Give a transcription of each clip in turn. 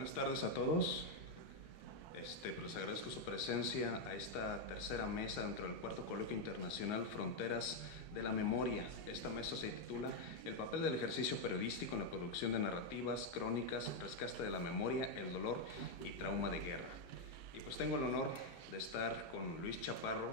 Buenas tardes a todos. Pues les agradezco su presencia a esta tercera mesa dentro del cuarto coloquio internacional Fronteras de la Memoria. Esta mesa se titula El papel del ejercicio periodístico en la producción de narrativas, crónicas, rescate de la memoria, el dolor y trauma de guerra. Y pues tengo el honor de estar con Luis Chaparro,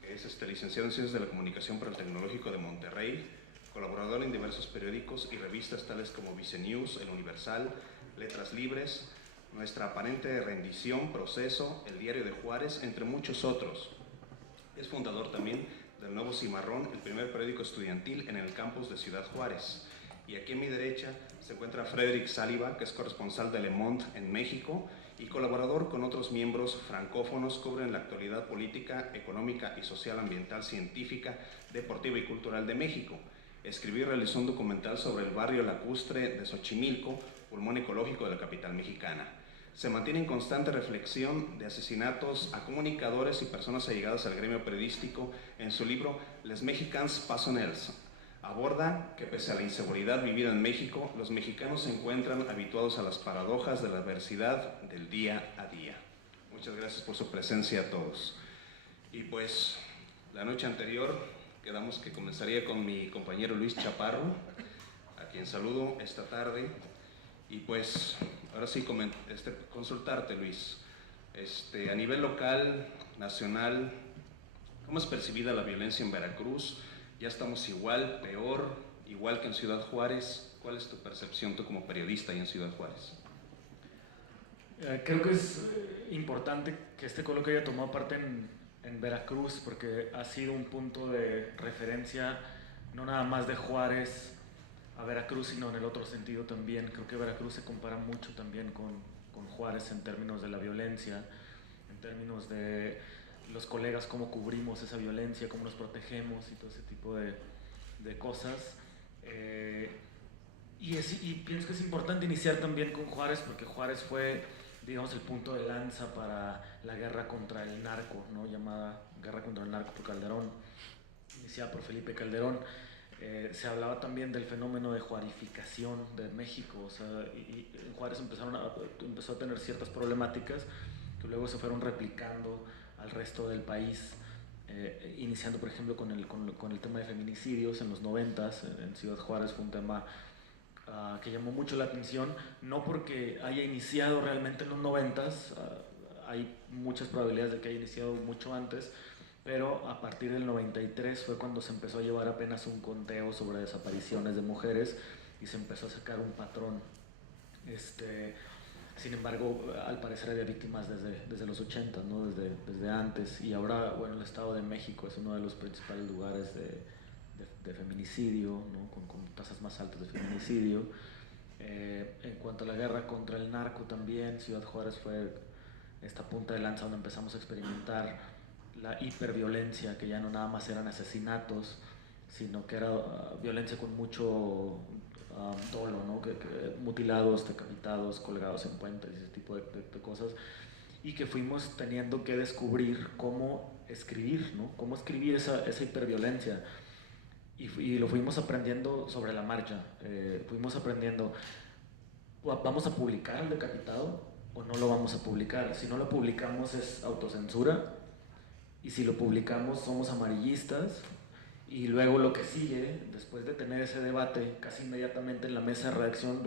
que es licenciado en Ciencias de la Comunicación por el Tecnológico de Monterrey, colaborador en diversos periódicos y revistas tales como Vicenews, El Universal, Letras Libres, Nuestra Aparente Rendición, Proceso, El Diario de Juárez, entre muchos otros. Es fundador también del Nuevo Cimarrón, el primer periódico estudiantil en el campus de Ciudad Juárez. Y aquí a mi derecha se encuentra Frederick Saliba, que es corresponsal de Le Monde en México y colaborador con otros miembros francófonos, cubren la actualidad política, económica y social, ambiental, científica, deportiva y cultural de México. Escribió y realizó un documental sobre el barrio lacustre de Xochimilco, pulmón ecológico de la capital mexicana. Se mantiene en constante reflexión de asesinatos a comunicadores y personas allegadas al gremio periodístico. En su libro Les Mexicans Passionnels aborda que pese a la inseguridad vivida en México, los mexicanos se encuentran habituados a las paradojas de la adversidad del día a día. Muchas gracias por su presencia a todos. Y pues la noche anterior quedamos que comenzaría con mi compañero Luis Chaparro, a quien saludo esta tarde. Y pues ahora sí consultarte, Luis, a nivel local, nacional, ¿cómo es percibida la violencia en Veracruz? ¿Ya estamos igual, peor, igual que en Ciudad Juárez? ¿Cuál es tu percepción tú como periodista ahí en Ciudad Juárez? Creo que es importante que este coloquio haya tomado parte en Veracruz, porque ha sido un punto de referencia no nada más de Juárez a Veracruz, sino en el otro sentido también. Creo que Veracruz se compara mucho también con Juárez en términos de la violencia, en términos de los colegas, cómo cubrimos esa violencia, cómo nos protegemos y todo ese tipo de cosas. Y pienso que es importante iniciar también con Juárez, porque Juárez fue, digamos, el punto de lanza para la guerra contra el narco, ¿no? Llamada Guerra contra el Narco por Calderón, iniciada por Felipe Calderón. Se hablaba también del fenómeno de juarificación de México, o sea, y en Juárez empezó a tener ciertas problemáticas que luego se fueron replicando al resto del país, iniciando por ejemplo con el tema de feminicidios en los 90s. En Ciudad Juárez fue un tema que llamó mucho la atención, no porque haya iniciado realmente en los 90s, hay muchas probabilidades de que haya iniciado mucho antes, pero a partir del 93 fue cuando se empezó a llevar apenas un conteo sobre desapariciones de mujeres y se empezó a sacar un patrón. Sin embargo, al parecer había víctimas desde los 80, ¿no? desde antes, y ahora, bueno, el Estado de México es uno de los principales lugares de feminicidio, ¿no? con tasas más altas de feminicidio. En cuanto a la guerra contra el narco también, Ciudad Juárez fue esta punta de lanza donde empezamos a experimentar la hiperviolencia, que ya no nada más eran asesinatos, sino que era violencia con mucho dolo, ¿no? Mutilados, decapitados, colgados en puentes y ese tipo de cosas, y que fuimos teniendo que descubrir cómo escribir, ¿no? Cómo escribir esa hiperviolencia. Y lo fuimos aprendiendo sobre la marcha. Fuimos aprendiendo, ¿vamos a publicar el decapitado o no lo vamos a publicar? Si no lo publicamos es autocensura, y si lo publicamos somos amarillistas. Y luego lo que sigue, después de tener ese debate, casi inmediatamente en la mesa de redacción,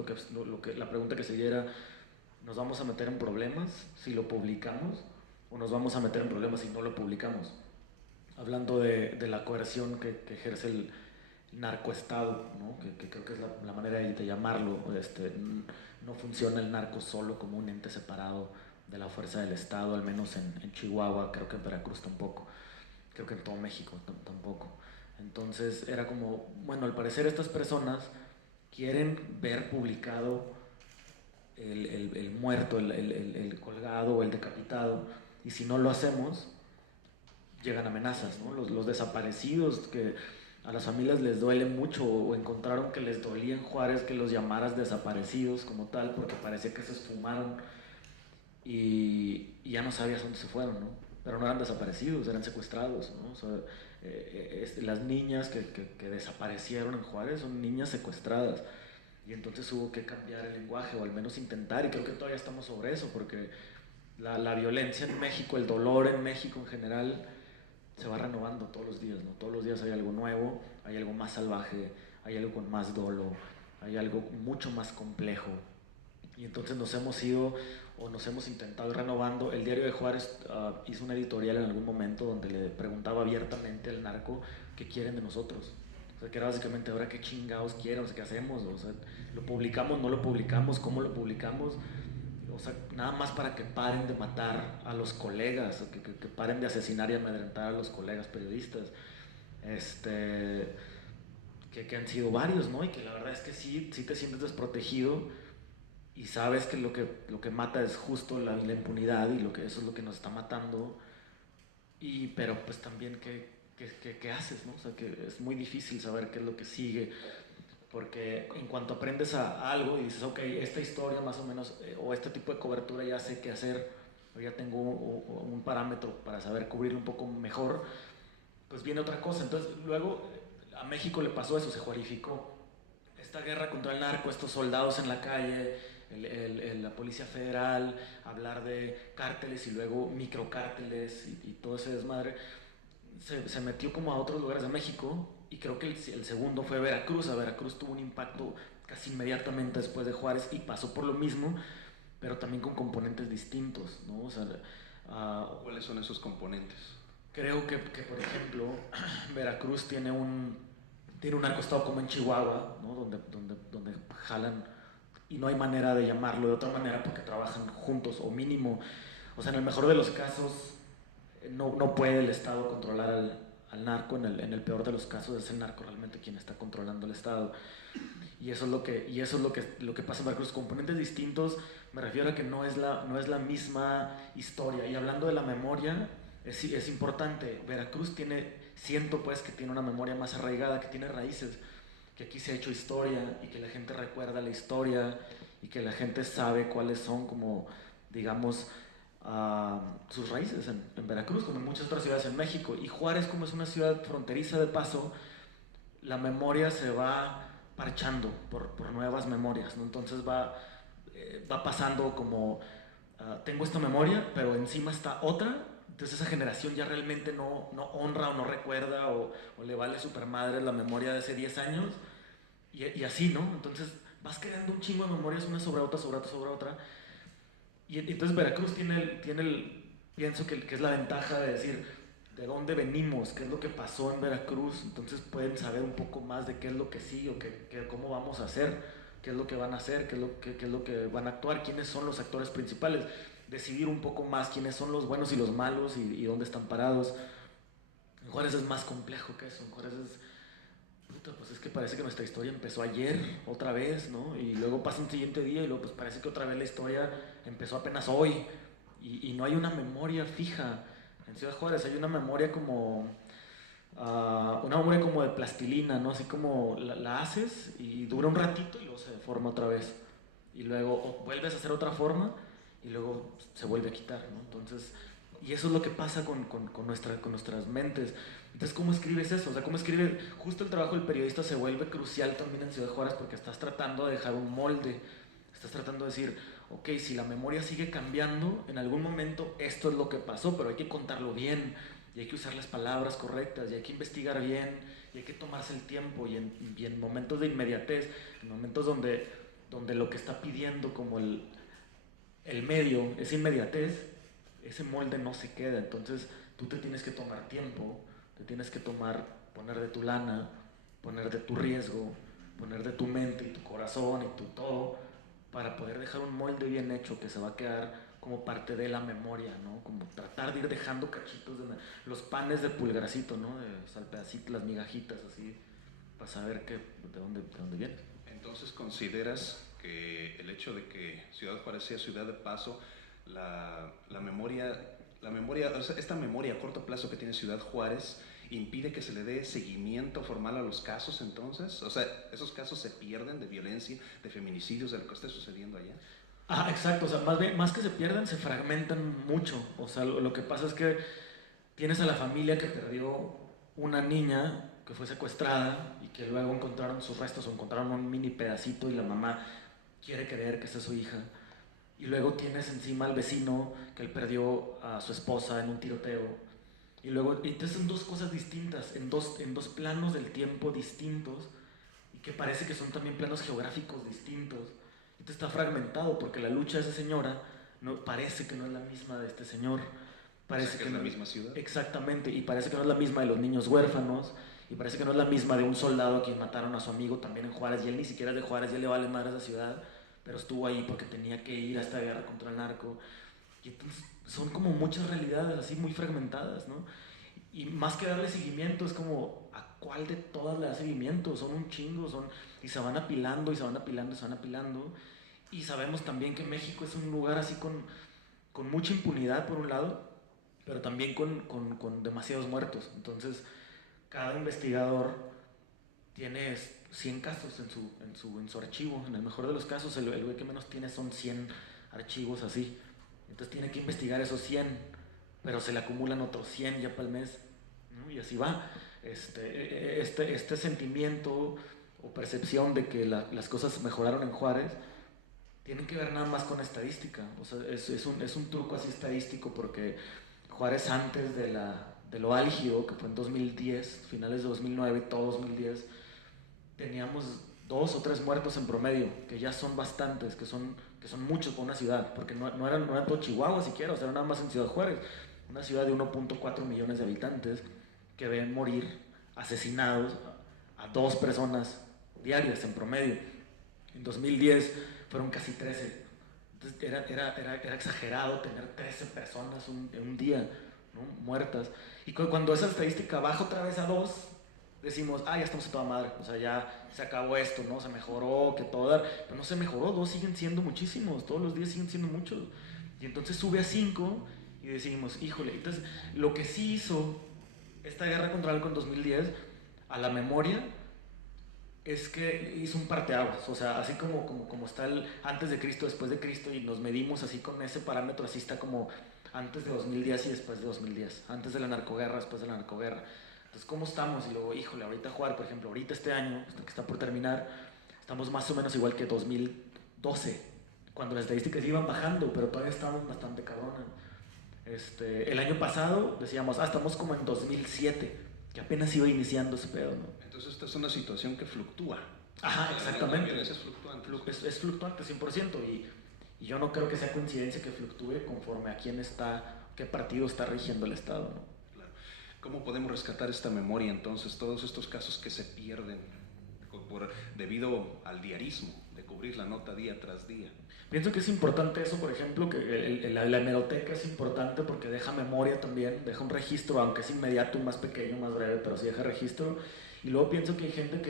la pregunta que seguía era: ¿nos vamos a meter en problemas si lo publicamos o nos vamos a meter en problemas si no lo publicamos? Hablando de la coerción que ejerce el narcoestado, ¿no? que creo que es la manera de llamarlo. No funciona el narco solo como un ente separado de la fuerza del Estado, al menos en Chihuahua, creo que en Veracruz tampoco, creo que en todo México tampoco. Entonces era como, bueno, al parecer estas personas quieren ver publicado el muerto, el colgado o el decapitado, y si no lo hacemos, llegan amenazas, ¿no? Los desaparecidos, que a las familias les duele mucho, o encontraron que les dolía en Juárez que los llamaras desaparecidos como tal, porque parecía que se esfumaron y ya no sabías dónde se fueron, ¿no? Pero no eran desaparecidos, eran secuestrados, ¿no? O sea, las niñas que desaparecieron en Juárez son niñas secuestradas, y entonces hubo que cambiar el lenguaje, o al menos intentar, y creo que todavía estamos sobre eso, porque la violencia en México, el dolor en México en general, se va renovando todos los días, ¿no? Todos los días hay algo nuevo, hay algo más salvaje, hay algo con más dolo, hay algo mucho más complejo. Y entonces nos hemos ido, o nos hemos intentado ir renovando. El Diario de Juárez hizo una editorial en algún momento donde le preguntaba abiertamente al narco qué quieren de nosotros. O sea, que era básicamente, ahora qué chingados quieren, o sea, qué hacemos, o sea, lo publicamos, no lo publicamos, cómo lo publicamos, o sea, nada más para que paren de matar a los colegas, o que paren de asesinar y amedrentar a los colegas periodistas, que han sido varios, ¿no? Y que la verdad es que sí te sientes desprotegido y sabes que lo que mata es justo la impunidad, y eso es lo que nos está matando, pero pues también qué haces, ¿no? O sea, que es muy difícil saber qué es lo que sigue, porque en cuanto aprendes a algo y dices, ok, esta historia más o menos, o este tipo de cobertura ya sé qué hacer, o ya tengo un parámetro para saber cubrirlo un poco mejor, pues viene otra cosa. Entonces luego a México le pasó eso, se juarificó. Esta guerra contra el narco, estos soldados en la calle, la Policía Federal, hablar de cárteles y luego microcárteles y todo ese desmadre, se metió como a otros lugares de México, y creo que el segundo fue Veracruz. A Veracruz tuvo un impacto casi inmediatamente después de Juárez y pasó por lo mismo, pero también con componentes distintos, ¿no? O sea, ¿cuáles son esos componentes? Creo que por ejemplo, Veracruz tiene un narcoestado como en Chihuahua, ¿no? donde jalan, y no hay manera de llamarlo de otra manera porque trabajan juntos, o mínimo, o sea, en el mejor de los casos no puede el Estado controlar al narco, en el peor de los casos es el narco realmente quien está controlando el Estado. Y eso es lo que pasa en Veracruz. Componentes distintos, me refiero a que no es la misma historia. Y hablando de la memoria, es importante. Veracruz siento pues que tiene una memoria más arraigada, que tiene raíces, que aquí se ha hecho historia y que la gente recuerda la historia y que la gente sabe cuáles son, como digamos, sus raíces en Veracruz, como en muchas otras ciudades en México. Y Juárez, como es una ciudad fronteriza de paso, la memoria se va parchando por nuevas memorias, ¿no? Entonces va pasando como, tengo esta memoria, pero encima está otra. Entonces esa generación ya realmente no honra o no recuerda, o le vale super madre la memoria de hace 10 años, y así, ¿no? Entonces vas creando un chingo de memorias, una sobre otra, sobre otra, sobre otra. Y entonces Veracruz pienso que es la ventaja de decir de dónde venimos, qué es lo que pasó en Veracruz. Entonces pueden saber un poco más de qué es lo que sigue, o cómo vamos a hacer, qué es lo que van a hacer, qué es lo que van a actuar, quiénes son los actores principales, decidir un poco más quiénes son los buenos y los malos, y dónde están parados. En Juárez es más complejo que eso. En Juárez pues es que parece que nuestra historia empezó ayer, otra vez, ¿no? Y luego pasa un siguiente día y luego pues parece que otra vez la historia empezó apenas hoy, y no hay una memoria fija. En Ciudad Juárez hay una memoria como de plastilina, ¿no? Así como la haces y dura un ratito y luego se deforma otra vez, y luego vuelves a hacer otra forma y luego se vuelve a quitar, ¿no? Entonces, y eso es lo que pasa con nuestras mentes. Entonces, ¿cómo escribes eso? O sea, ¿cómo escribes? Justo el trabajo del periodista se vuelve crucial también en Ciudad Juárez, porque estás tratando de dejar un molde, estás tratando de decir, ok, si la memoria sigue cambiando, en algún momento esto es lo que pasó, pero hay que contarlo bien, y hay que usar las palabras correctas, y hay que investigar bien, y hay que tomarse el tiempo, y en momentos de inmediatez, en momentos donde lo que está pidiendo como el medio es inmediatez, ese molde no se queda. Entonces tú te tienes que tomar tiempo, te tienes que poner de tu lana, poner de tu riesgo, poner de tu mente y tu corazón y tu todo, para poder dejar un molde bien hecho que se va a quedar como parte de la memoria, ¿no? Como tratar de ir dejando cachitos de los panes de pulgarcito, ¿no? O sea, el pedacito, las migajitas así, para saber de dónde viene. Entonces, ¿consideras que el hecho de que Ciudad Juárez sea ciudad de paso, la memoria, o sea, esta memoria a corto plazo que tiene Ciudad Juárez, impide que se le dé seguimiento formal a los casos entonces? O sea, ¿esos casos se pierden de violencia, de feminicidios, de lo que esté sucediendo allá? Exacto. O sea, más que se pierden, se fragmentan mucho. O sea, lo que pasa es que tienes a la familia que perdió una niña que fue secuestrada y que luego encontraron sus restos o encontraron un mini pedacito y la mamá quiere creer que esa es su hija. Y luego tienes encima al vecino que él perdió a su esposa en un tiroteo. Y luego, entonces son dos cosas distintas, en dos planos del tiempo distintos y que parece que son también planos geográficos distintos. Entonces está fragmentado porque la lucha de esa señora no, parece que no es la misma de este señor. Parece que es la misma ciudad. Exactamente, y parece que no es la misma de los niños huérfanos, y parece que no es la misma de un soldado a quien mataron a su amigo también en Juárez, y él ni siquiera es de Juárez, ya le vale madre a esa ciudad, pero estuvo ahí porque tenía que ir a esta guerra contra el narco. Y entonces son como muchas realidades así muy fragmentadas, ¿no? Y más que darle seguimiento, es como, ¿a cuál de todas le da seguimiento? Son un chingo, y se van apilando, y se van apilando, y se van apilando. Y sabemos también que México es un lugar así con mucha impunidad, por un lado, pero también con demasiados muertos. Entonces, cada investigador tiene 100 casos en su archivo. En el mejor de los casos, el güey que menos tiene son 100 archivos así. Entonces tiene que investigar esos 100, pero se le acumulan otros 100 ya para el mes, ¿no? Y así va. Este sentimiento o percepción de que las cosas mejoraron en Juárez tienen que ver nada más con estadística. O sea, es un truco así estadístico porque Juárez antes de lo álgido, que fue en 2010, finales de 2009 y todo 2010, teníamos 2 o 3 muertos en promedio, que ya son bastantes, que son muchos para una ciudad, porque no eran todo Chihuahua siquiera, o sea, era nada más en Ciudad Juárez, una ciudad de 1.4 millones de habitantes, que ven morir asesinados a 2 personas diarias en promedio. En 2010 fueron casi 13. Entonces era exagerado tener 13 personas en un día, ¿no? Muertas. Y cuando esa estadística baja otra vez a 2, decimos, ya estamos a toda madre, o sea, ya se acabó esto, ¿no? Se mejoró, que todo, pero no se mejoró, 2 siguen siendo muchísimos, todos los días siguen siendo muchos. Y entonces sube a 5 y decimos, híjole, entonces lo que sí hizo esta guerra contra el narco en 2010 a la memoria es que hizo un parteaguas, o sea, así como está el antes de Cristo, después de Cristo, y nos medimos así con ese parámetro, así está como antes de 2010 y después de 2010, antes de la narcoguerra, después de la narcoguerra. Entonces, ¿cómo estamos? Y luego, híjole, ahorita jugar, por ejemplo, ahorita este año, que está por terminar, estamos más o menos igual que 2012, cuando las estadísticas iban bajando, pero todavía estamos bastante cabronas. El año pasado decíamos, estamos como en 2007, que apenas iba iniciando ese pedo, ¿no? Entonces esta es una situación que fluctúa. Ajá, exactamente. Es fluctuante. Es fluctuante 100%, y yo no creo que sea coincidencia que fluctúe conforme a qué partido está rigiendo el Estado, ¿no? Claro. ¿Cómo podemos rescatar esta memoria entonces, todos estos casos que se pierden debido al diarismo, de cubrir la nota día tras día? Pienso que es importante eso, por ejemplo, que la hemeroteca es importante porque deja memoria también, deja un registro, aunque es inmediato, más pequeño, más breve, pero sí deja registro. Y luego pienso que hay gente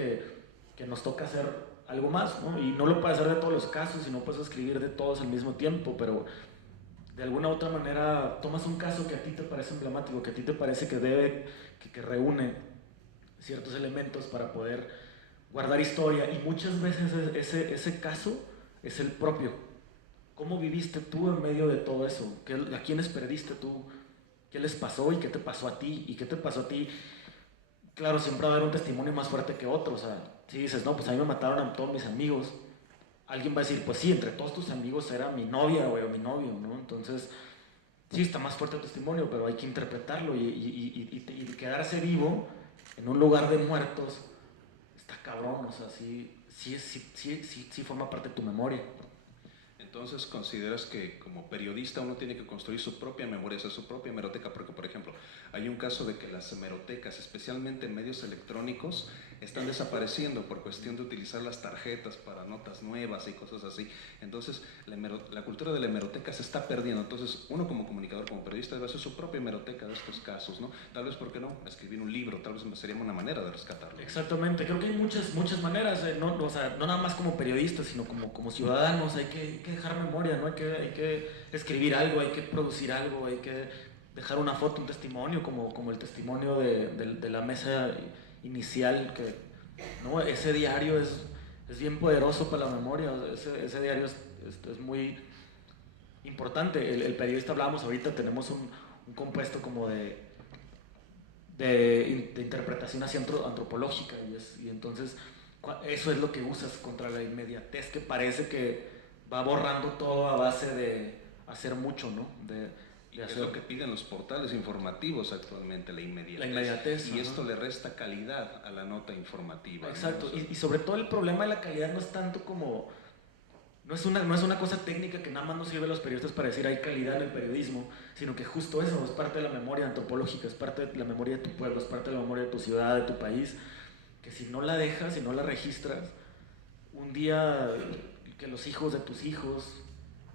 que nos toca hacer algo más, ¿no? Y no lo puedes hacer de todos los casos, y no puedes escribir de todos al mismo tiempo, pero de alguna u otra manera tomas un caso que a ti te parece emblemático, que a ti te parece que reúne ciertos elementos para poder guardar historia, y muchas veces ese caso es el propio. ¿Cómo viviste tú en medio de todo eso? ¿A quiénes perdiste tú? ¿Qué les pasó y qué te pasó a ti? ¿Y qué te pasó a ti? Claro, siempre va a haber un testimonio más fuerte que otro. O sea, si dices, no, pues a mí me mataron a todos mis amigos, alguien va a decir, pues sí, entre todos tus amigos era mi novia o mi novio, ¿no? Entonces, sí, está más fuerte el testimonio, pero hay que interpretarlo y quedarse vivo en un lugar de muertos está cabrón. O sea, sí forma parte de tu memoria. Entonces, ¿consideras que como periodista uno tiene que construir su propia memoria, hacer su propia hemeroteca? Porque, por ejemplo, hay un caso de que las hemerotecas, especialmente en medios electrónicos, están desapareciendo por cuestión de utilizar las tarjetas para notas nuevas y cosas así. Entonces, la cultura de la hemeroteca se está perdiendo. Entonces, uno como comunicador, como periodista, debe hacer su propia hemeroteca de estos casos, ¿no? Tal vez, ¿por qué no? Escribir un libro, tal vez sería una manera de rescatarlo. Exactamente, creo que hay muchas maneras, o sea, no nada más como periodistas, sino como ciudadanos. Hay que dejar memoria, ¿no? Hay que escribir algo, hay que producir algo, hay que dejar una foto, un testimonio, como el testimonio de la mesa inicial, ¿no? Ese diario es bien poderoso para la memoria. Ese diario es muy importante. El periodista, hablábamos ahorita, tenemos un compuesto como de de interpretación así antropológica, y entonces eso es lo que usas contra la inmediatez, que parece que va borrando todo a base de hacer mucho, ¿no? Y es lo que piden los portales informativos actualmente, la inmediatez. La inmediatez. Y esto le resta calidad a la nota informativa. Exacto, ¿no? O sea, y sobre todo el problema de la calidad no es tanto como... No es una cosa técnica que nada más nos sirve a los periodistas para decir hay calidad en el periodismo, sino que justo eso es parte de la memoria antropológica, es parte de la memoria de tu pueblo, es parte de la memoria de tu ciudad, de tu país, que si no la dejas, si no la registras, un día que los hijos de tus hijos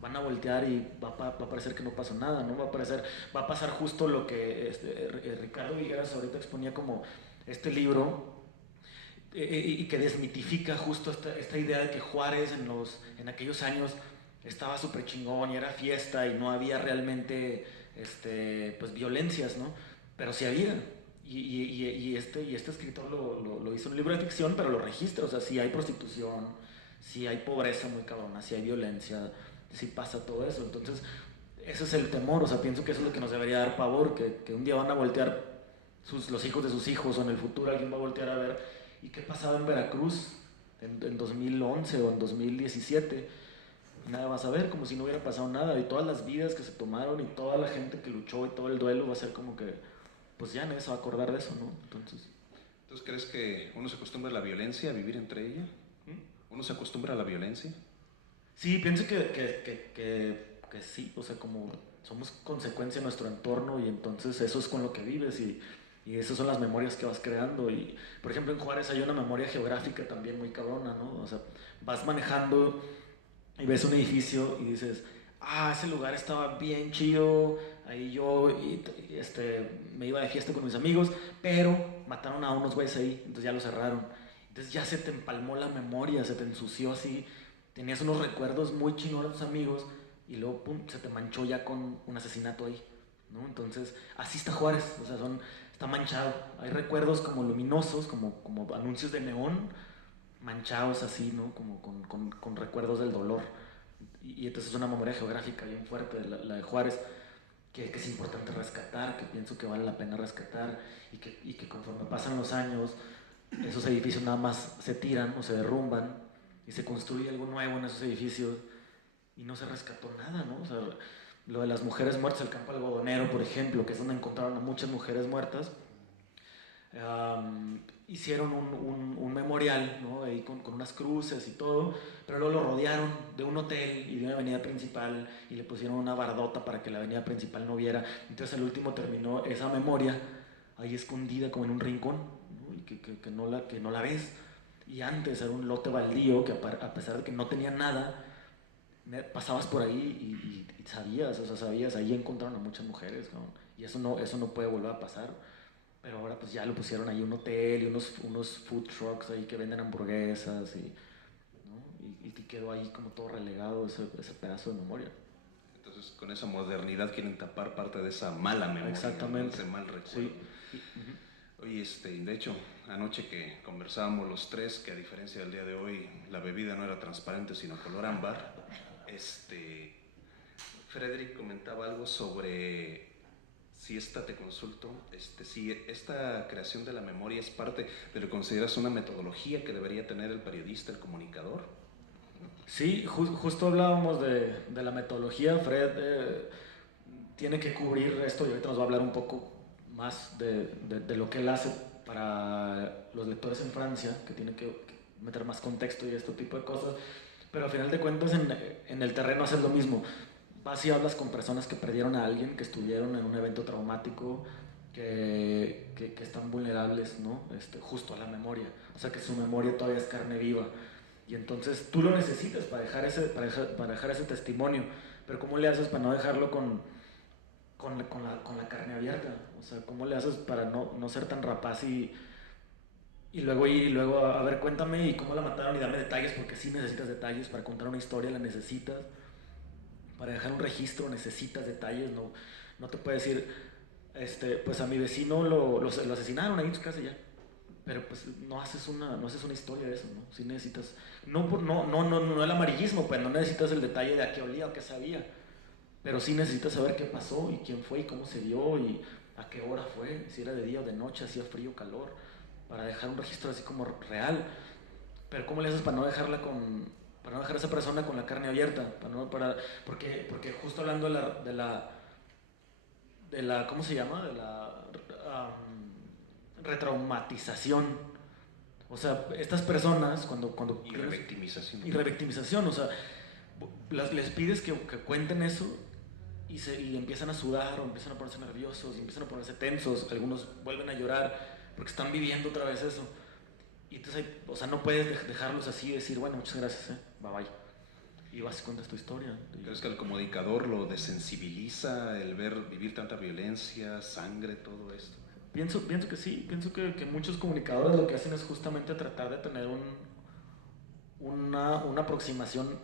van a voltear y va a parecer que no pasó nada, ¿no? Va a pasar justo lo que Ricardo Vigueras ahorita exponía como este libro, y que desmitifica justo esta idea de que Juárez en aquellos años estaba súper chingón y era fiesta y no había realmente pues violencias, ¿no? Pero sí había. Y este escritor lo hizo en un libro de ficción, pero lo registra. O sea, sí hay prostitución, sí hay pobreza muy cabrona, sí hay violencia, sí pasa todo eso. Entonces, ese es el temor. O sea, pienso que eso es lo que nos debería dar pavor, que un día van a voltear los hijos de sus hijos, o en el futuro alguien va a voltear a ver. ¿Y qué pasaba en Veracruz en 2011 o en 2017? Nada vas a ver, como si no hubiera pasado nada. Y todas las vidas que se tomaron y toda la gente que luchó y todo el duelo va a ser como que, pues ya nadie se va a acordar de eso, ¿no? Entonces, ¿crees que uno se acostumbra a la violencia, a vivir entre ella? ¿Uno se acostumbra a la violencia? Sí, pienso que sí. O sea, como somos consecuencia de nuestro entorno y entonces eso es con lo que vives y esas son las memorias que vas creando. Y, por ejemplo, en Juárez hay una memoria geográfica también muy cabrona, ¿no? O sea, vas manejando y ves un edificio y dices, ese lugar estaba bien chido, ahí yo me iba de fiesta con mis amigos, pero mataron a unos güeyes ahí, entonces ya lo cerraron. Entonces ya se te empalmó la memoria, se te ensució así, tenías unos recuerdos muy chingones de tus amigos y luego, pum, se te manchó ya con un asesinato ahí, ¿no? Entonces, así está Juárez, o sea, está manchado. Hay recuerdos como luminosos, como anuncios de neón, manchados así, ¿no? Como con recuerdos del dolor. Y entonces es una memoria geográfica bien fuerte, la de Juárez, que es importante rescatar, que pienso que vale la pena rescatar, y que conforme pasan los años, esos edificios nada más se tiran o se derrumban, y se construye algo nuevo en esos edificios, y no se rescató nada, ¿no? O sea, lo de las mujeres muertas, el campo algodonero, por ejemplo, que es donde encontraron a muchas mujeres muertas, hicieron un memorial, ¿no? Ahí con unas cruces y todo, pero luego lo rodearon de un hotel y de una avenida principal y le pusieron una bardota para que la avenida principal no viera. Entonces al último terminó esa memoria ahí escondida como en un rincón, ¿no? Y que no la ves. Y antes era un lote baldío que a pesar de que no tenía nada, pasabas por ahí y sabías, o sea, sabías, ahí encontraron a muchas mujeres, ¿no? Y eso no puede volver a pasar. Pero ahora pues ya lo pusieron ahí un hotel y unos food trucks ahí que venden hamburguesas, ¿no? Y quedó ahí como todo relegado ese pedazo de memoria. Entonces con esa modernidad quieren tapar parte de esa mala memoria. Exactamente. ¿no? Ese mal recuerdo. Sí. Oye, de hecho, anoche que conversábamos los tres, que a diferencia del día de hoy, la bebida no era transparente sino color ámbar, Frederick comentaba algo sobre, si te consulto, si esta creación de la memoria es parte de lo que consideras una metodología que debería tener el periodista, el comunicador. Sí, justo hablábamos de la metodología. Fred tiene que cubrir esto y ahorita nos va a hablar un poco más de lo que él hace para los lectores en Francia, que tiene que meter más contexto y este tipo de cosas, pero al final de cuentas en el terreno haces lo mismo. Vas y hablas con personas que perdieron a alguien, que estuvieron en un evento traumático, que están vulnerables, ¿no? Justo a la memoria, o sea que su memoria todavía es carne viva, y entonces tú lo necesitas para dejar ese testimonio, pero ¿cómo le haces para no dejarlo con la carne abierta? O sea, ¿cómo le haces para no ser tan rapaz y luego ir y luego, a ver, cuéntame y cómo la mataron y dame detalles, porque sí necesitas detalles para contar una historia, la necesitas. Para dejar un registro necesitas detalles, no te puedes decir, pues a mi vecino lo asesinaron ahí en su casa ya. Pero pues no haces una historia de eso, ¿no? Sí necesitas, no el amarillismo, pues no necesitas el detalle de a qué olía o qué sabía, pero sí necesitas saber qué pasó y quién fue y cómo se dio y a qué hora fue, si era de día o de noche, hacía frío, calor, para dejar un registro así como real. Pero ¿cómo le haces para no dejarla para no dejar a esa persona con la carne abierta? Porque justo hablando de la ¿cómo se llama? De la retraumatización. O sea, estas personas cuando y revictimización. Y revictimización, o sea, les pides que cuenten eso y empiezan a sudar o empiezan a ponerse nerviosos y empiezan a ponerse tensos, algunos vuelven a llorar porque están viviendo otra vez eso. Y entonces, o sea, no puedes dejarlos así y decir, bueno, muchas gracias, bye bye. Y vas y cuentas tu historia. ¿Crees que el comunicador lo desensibiliza el ver vivir tanta violencia, sangre, todo esto? Pienso que sí, pienso que muchos comunicadores lo que hacen es justamente tratar de tener una aproximación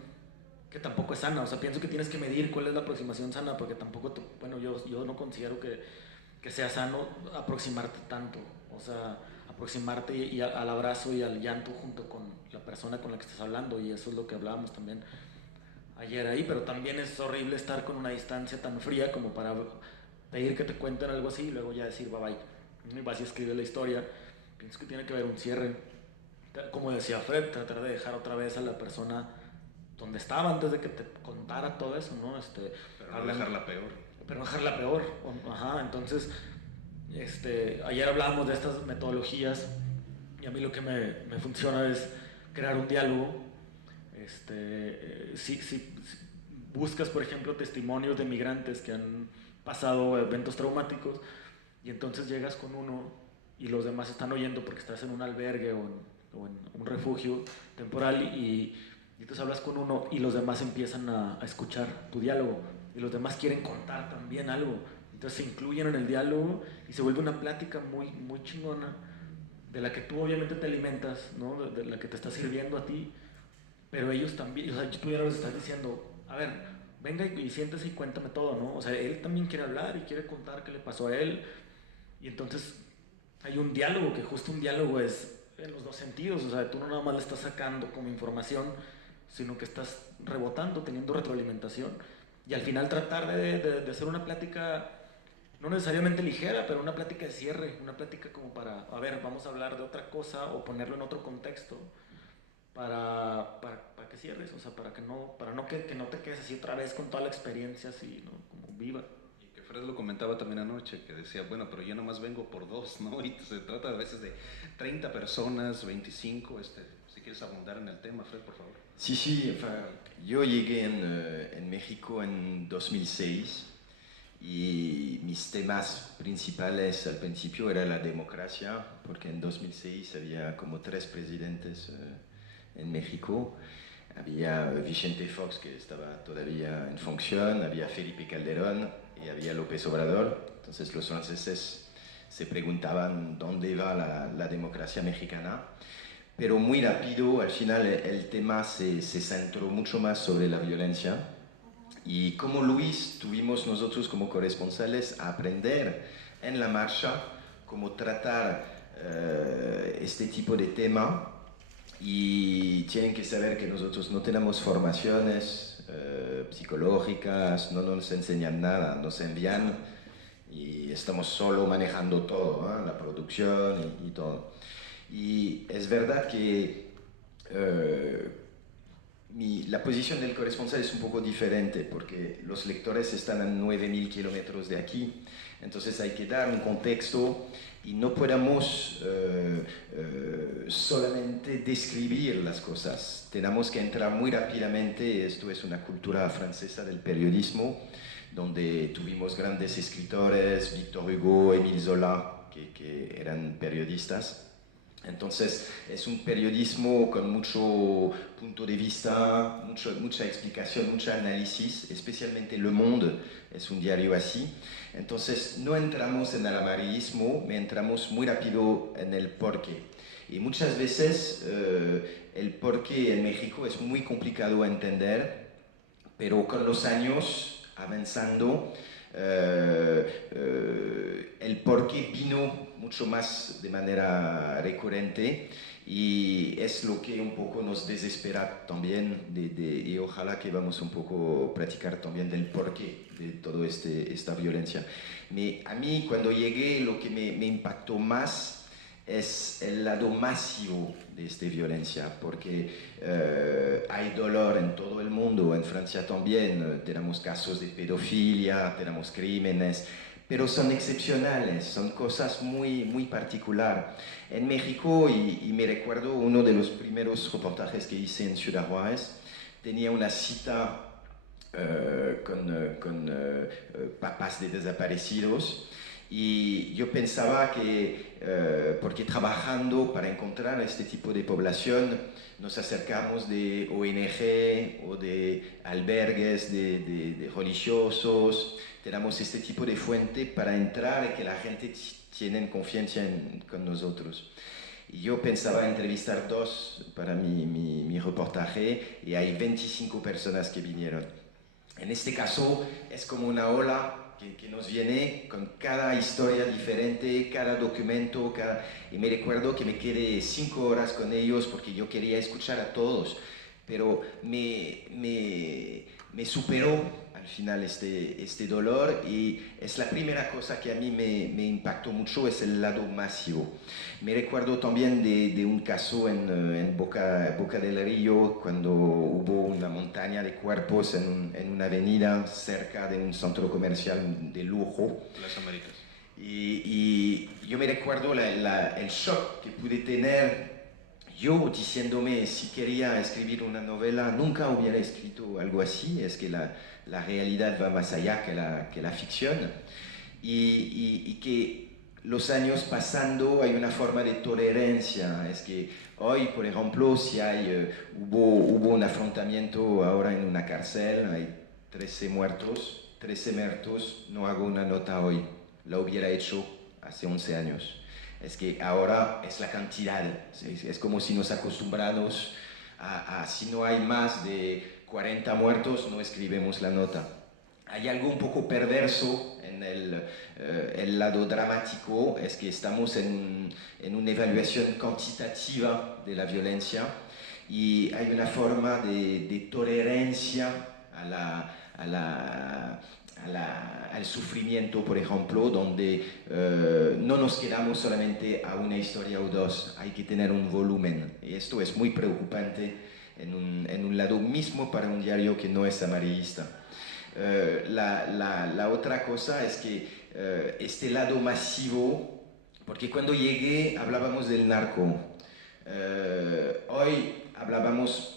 que tampoco es sana. O sea, pienso que tienes que medir cuál es la aproximación sana, porque tampoco, bueno, yo no considero que sea sano aproximarte tanto. O sea, aproximarte y al abrazo y al llanto junto con la persona con la que estás hablando, y eso es lo que hablábamos también ayer ahí, pero también es horrible estar con una distancia tan fría como para pedir que te cuenten algo así y luego ya decir bye bye. Y vas y escribes la historia. Pienso que tiene que haber un cierre. Como decía Fred, tratar de dejar otra vez a la persona donde estaba antes de que te contara todo eso, ¿no? Pero no dejarla peor. Pero no dejarla peor. Ajá, entonces, ayer hablábamos de estas metodologías y a mí lo que me funciona es crear un diálogo. Si buscas, por ejemplo, testimonios de migrantes que han pasado eventos traumáticos y entonces llegas con uno y los demás están oyendo porque estás en un albergue o en un refugio temporal y entonces hablas con uno y los demás empiezan a escuchar tu diálogo y los demás quieren contar también algo, entonces se incluyen en el diálogo y se vuelve una plática muy, muy chingona de la que tú obviamente te alimentas, ¿no? De la que te está sirviendo a ti, pero ellos también, o sea, tú ya les estás diciendo, a ver, venga y siéntese y cuéntame todo, ¿no? O sea, él también quiere hablar y quiere contar qué le pasó a él, y entonces hay un diálogo, que justo un diálogo es en los dos sentidos, o sea, tú no nada más le estás sacando como información, sino que estás rebotando, teniendo retroalimentación, y al final tratar de hacer una plática, no necesariamente ligera, pero una plática de cierre, una plática como para, a ver, vamos a hablar de otra cosa o ponerlo en otro contexto, para que cierres, o sea, para que no te quedes así otra vez con toda la experiencia así, ¿no? Como viva. Y que Fred lo comentaba también anoche, que decía, bueno, pero yo nomás vengo por 2, ¿no? Y se trata a veces de 30 personas, 25, si quieres abundar en el tema, Fred, por favor. Sí, sí, enfin, yo llegué en México en 2006 y mis temas principales al principio era la democracia, porque en 2006 había como 3 presidentes en México. Había Vicente Fox, que estaba todavía en función, había Felipe Calderón y había López Obrador. Entonces los franceses se preguntaban dónde va la democracia mexicana. Pero muy rápido, al final el tema se centró mucho más sobre la violencia. Y como Luis, tuvimos nosotros como corresponsales a aprender en la marcha cómo tratar este tipo de tema. Y tienen que saber que nosotros no tenemos formaciones psicológicas, no nos enseñan nada, nos envían y estamos solo manejando todo, ¿eh? La producción y todo. Y es verdad que la posición del corresponsal es un poco diferente porque los lectores están a 9.000 kilómetros de aquí, entonces hay que dar un contexto y no podemos solamente describir las cosas, tenemos que entrar muy rápidamente. Esto es una cultura francesa del periodismo, donde tuvimos grandes escritores, Victor Hugo, Émile Zola, que eran periodistas. Entonces es un periodismo con mucho punto de vista, mucha explicación, mucho análisis, especialmente Le Monde es un diario así. Entonces no entramos en el amarillismo, entramos muy rápido en el porqué. Y muchas veces el porqué en México es muy complicado a entender, pero con los años avanzando el por qué vino mucho más de manera recurrente y es lo que un poco nos desespera también y ojalá que vamos un poco a practicar también del porqué de toda esta violencia. A mí cuando llegué lo que me impactó más es el lado masivo de esta violencia, porque hay dolor en todo el mundo, en Francia también, tenemos casos de pedofilia, tenemos crímenes, pero son excepcionales, son cosas muy, muy particulares. En México, y me recuerdo uno de los primeros reportajes que hice en Ciudad Juárez, tenía una cita con papás de desaparecidos, y yo pensaba que, porque trabajando para encontrar este tipo de población, nos acercamos de ONG o de albergues de religiosos, tenemos este tipo de fuente para entrar y que la gente tiene confianza con nosotros. Y yo pensaba entrevistar 2 para mi reportaje y hay 25 personas que vinieron. En este caso es como una ola que nos viene con cada historia diferente, cada documento, y me recuerdo que me quedé 5 horas con ellos porque yo quería escuchar a todos, pero me superó al final este dolor y es la primera cosa que a mí me impactó mucho, es el lado masivo. Me recuerdo también de un caso en Boca del Río, cuando hubo una montaña de cuerpos en una avenida cerca de un centro comercial de lujo. Las Américas. Y yo me recuerdo el shock que pude tener yo diciéndome si quería escribir una novela, nunca hubiera escrito algo así, es que la realidad va más allá que la ficción, y que los años pasando hay una forma de tolerancia, es que hoy, por ejemplo, si hubo un afrontamiento ahora en una cárcel, hay 13 muertos, no hago una nota hoy, la hubiera hecho hace 11 años. Es que ahora es la cantidad, es como si nos acostumbramos a si no hay más de 40 muertos, no escribimos la nota. Hay algo un poco perverso en el lado dramático, es que estamos en una evaluación cuantitativa de la violencia y hay una forma de tolerancia al sufrimiento, por ejemplo, donde no nos quedamos solamente a una historia o 2, hay que tener un volumen. Y esto es muy preocupante en un lado mismo para un diario que no es amarillista. La otra cosa es que este lado masivo, porque cuando llegué hablábamos del narco, hoy hablamos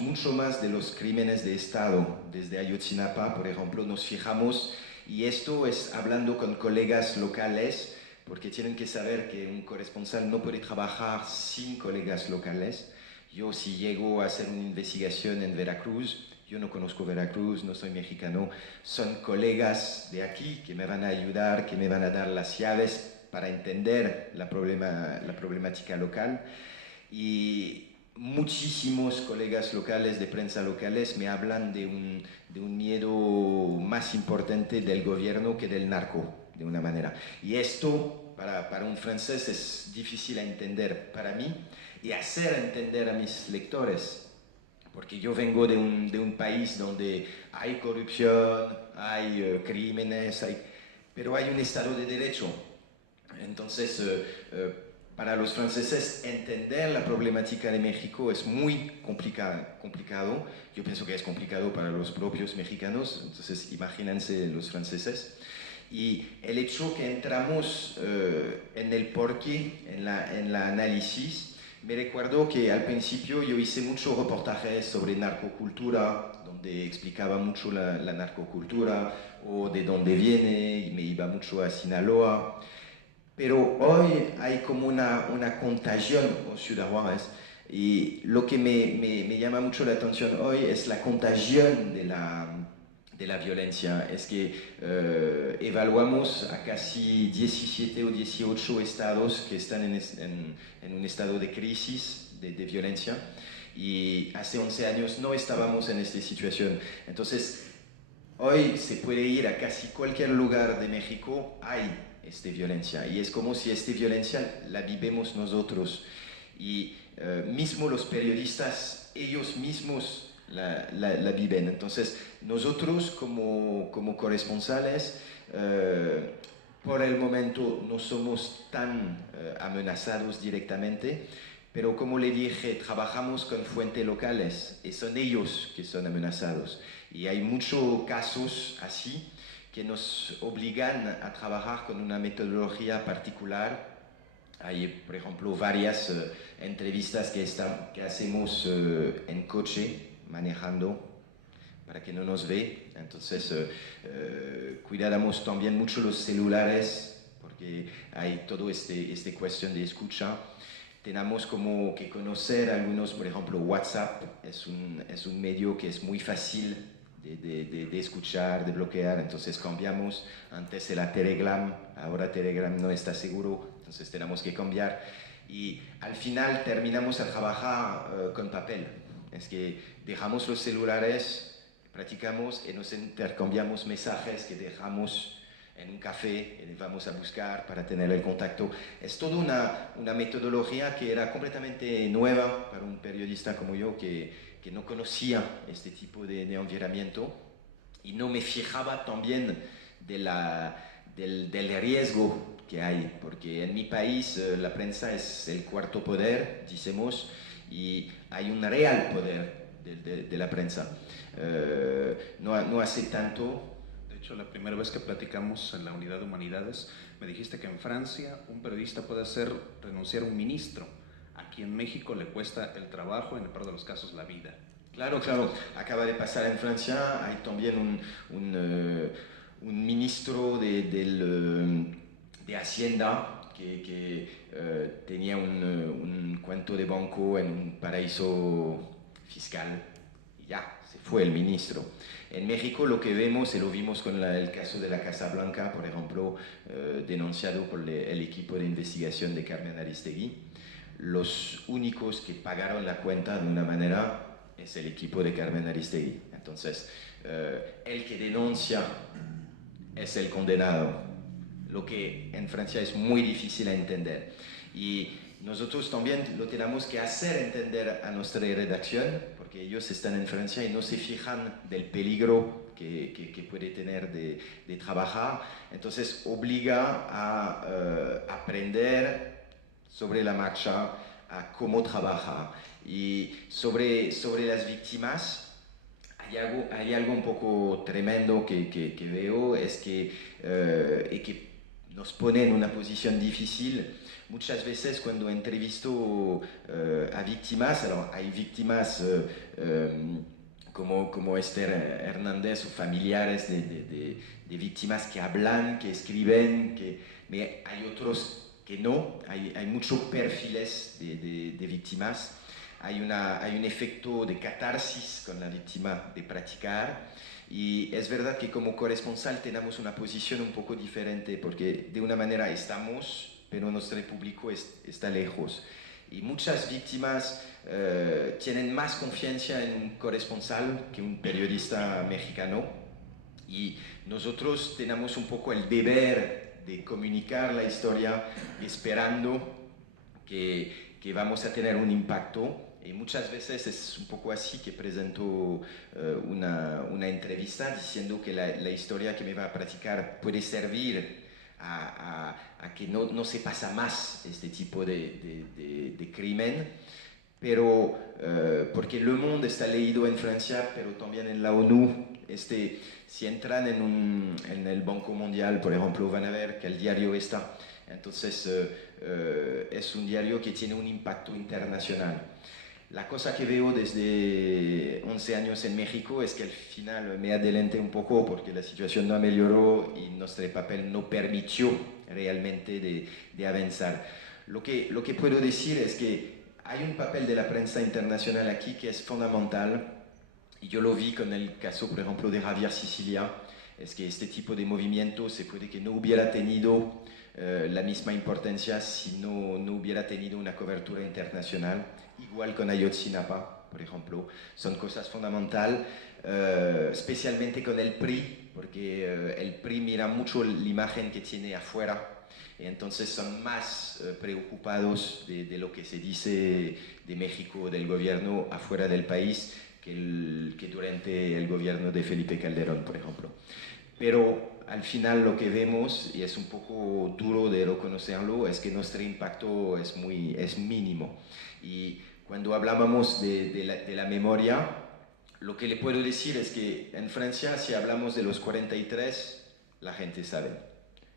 mucho más de los crímenes de Estado. Desde Ayotzinapa, por ejemplo, nos fijamos, y esto es hablando con colegas locales, porque tienen que saber que un corresponsal no puede trabajar sin colegas locales. Yo, si llego a hacer una investigación en Veracruz, yo no conozco Veracruz, no soy mexicano, son colegas de aquí que me van a ayudar, que me van a dar las llaves para entender la problemática local. Y muchísimos colegas locales, de prensa locales, me hablan de un miedo más importante del gobierno que del narco, de una manera. Y esto, para un francés, es difícil de entender para mí y hacer entender a mis lectores. Porque yo vengo de un país donde hay corrupción, hay crímenes, pero hay un Estado de Derecho. Entonces, para los franceses entender la problemática de México es muy complicado. Yo pienso que es complicado para los propios mexicanos, entonces imagínense los franceses. Y el hecho que entramos en el porqué, en la análisis, me recuerdo que al principio yo hice muchos reportajes sobre narcocultura, donde explicaba mucho la narcocultura o de dónde viene, y me iba mucho a Sinaloa. Pero hoy hay como una contagión en Ciudad Juárez, y lo que me llama mucho la atención hoy es la contagión de la violencia. Es que evaluamos a casi 17 o 18 estados que están en un estado de crisis, de violencia, y hace 11 años no estábamos en esta situación. Entonces, hoy se puede ir a casi cualquier lugar de México, hay esta violencia. Y es como si esta violencia la vivimos nosotros. Y mismo los periodistas, ellos mismos la viven. Entonces, nosotros como corresponsales, por el momento no somos tan amenazados directamente, pero como le dije, trabajamos con fuentes locales y son ellos que son amenazados. Y hay muchos casos así que nos obligan a trabajar con una metodología particular. Hay, por ejemplo, varias entrevistas que hacemos en coche, manejando, para que no nos ve. Entonces, cuidamos también mucho los celulares, porque hay todo este cuestión de escucha. Tenemos como que conocer algunos, por ejemplo, WhatsApp es un medio que es muy fácil de escuchar, de bloquear. Entonces cambiamos. Antes era Telegram, ahora Telegram no está seguro, entonces tenemos que cambiar. Y al final terminamos a trabajar con papel. Es que dejamos los celulares, practicamos y nos intercambiamos mensajes que dejamos en un café y vamos a buscar para tener el contacto. Es toda una metodología que era completamente nueva para un periodista como yo que no conocía este tipo de environamiento y no me fijaba también del riesgo que hay, porque en mi país la prensa es el cuarto poder, decimos, y hay un real poder de la prensa. No hace tanto. De hecho, la primera vez que platicamos en la Unidad de Humanidades, me dijiste que en Francia un periodista puede hacer renunciar a un ministro. Aquí en México le cuesta el trabajo, en el peor de los casos, la vida. Claro. Acaba de pasar en Francia. Hay también un ministro de Hacienda que tenía un cuento de banco en un paraíso fiscal. Y ya, se fue el ministro. En México lo que vemos, y lo vimos con el caso de la Casa Blanca, por ejemplo, denunciado por el equipo de investigación de Carmen Aristegui, los únicos que pagaron la cuenta de una manera es el equipo de Carmen Aristegui. Entonces, el que denuncia es el condenado, lo que en Francia es muy difícil de entender. Y nosotros también lo tenemos que hacer entender a nuestra redacción, porque ellos están en Francia y no se fijan del peligro que puede tener de trabajar. Entonces obliga a aprender sobre la marcha, a cómo trabajar. Y sobre las víctimas, hay algo un poco tremendo que veo, es que nos pone en una posición difícil. Muchas veces cuando entrevisto a víctimas, hay víctimas como Esther Hernández o familiares de víctimas que hablan, que escriben, pero hay otros que no. Hay muchos perfiles de víctimas. Hay un efecto de catarsis con la víctima de practicar. Y es verdad que como corresponsal tenemos una posición un poco diferente, porque de una manera estamos, pero nuestro público está lejos. Y muchas víctimas tienen más confianza en un corresponsal que un periodista mexicano. Y nosotros tenemos un poco el deber de comunicar la historia esperando que vamos a tener un impacto. Y muchas veces es un poco así que presento una entrevista diciendo que la historia que me va a platicar puede servir a que no se pasa más este tipo de crimen, pero porque Le Monde está leído en Francia, pero también en la ONU. Si entran en el Banco Mundial, por ejemplo, van a ver que el diario está. Entonces, es un diario que tiene un impacto internacional. La cosa que veo desde 11 años en México es que al final me adelanté un poco porque la situación no mejoró y nuestro papel no permitió realmente de avanzar. Lo que puedo decir es que hay un papel de la prensa internacional aquí que es fundamental, y yo lo vi con el caso, por ejemplo, de Javier Sicilia. Es que este tipo de movimiento se puede que no hubiera tenido la misma importancia si no hubiera tenido una cobertura internacional. Igual con Ayotzinapa, por ejemplo, son cosas fundamentales, especialmente con el PRI, porque el PRI mira mucho la imagen que tiene afuera, y entonces son más preocupados de lo que se dice de México, del gobierno afuera del país, que durante el gobierno de Felipe Calderón, por ejemplo. Pero al final lo que vemos, y es un poco duro de reconocerlo, es que nuestro impacto es mínimo. Y cuando hablábamos de la memoria, lo que le puedo decir es que en Francia, si hablamos de los 43, la gente sabe.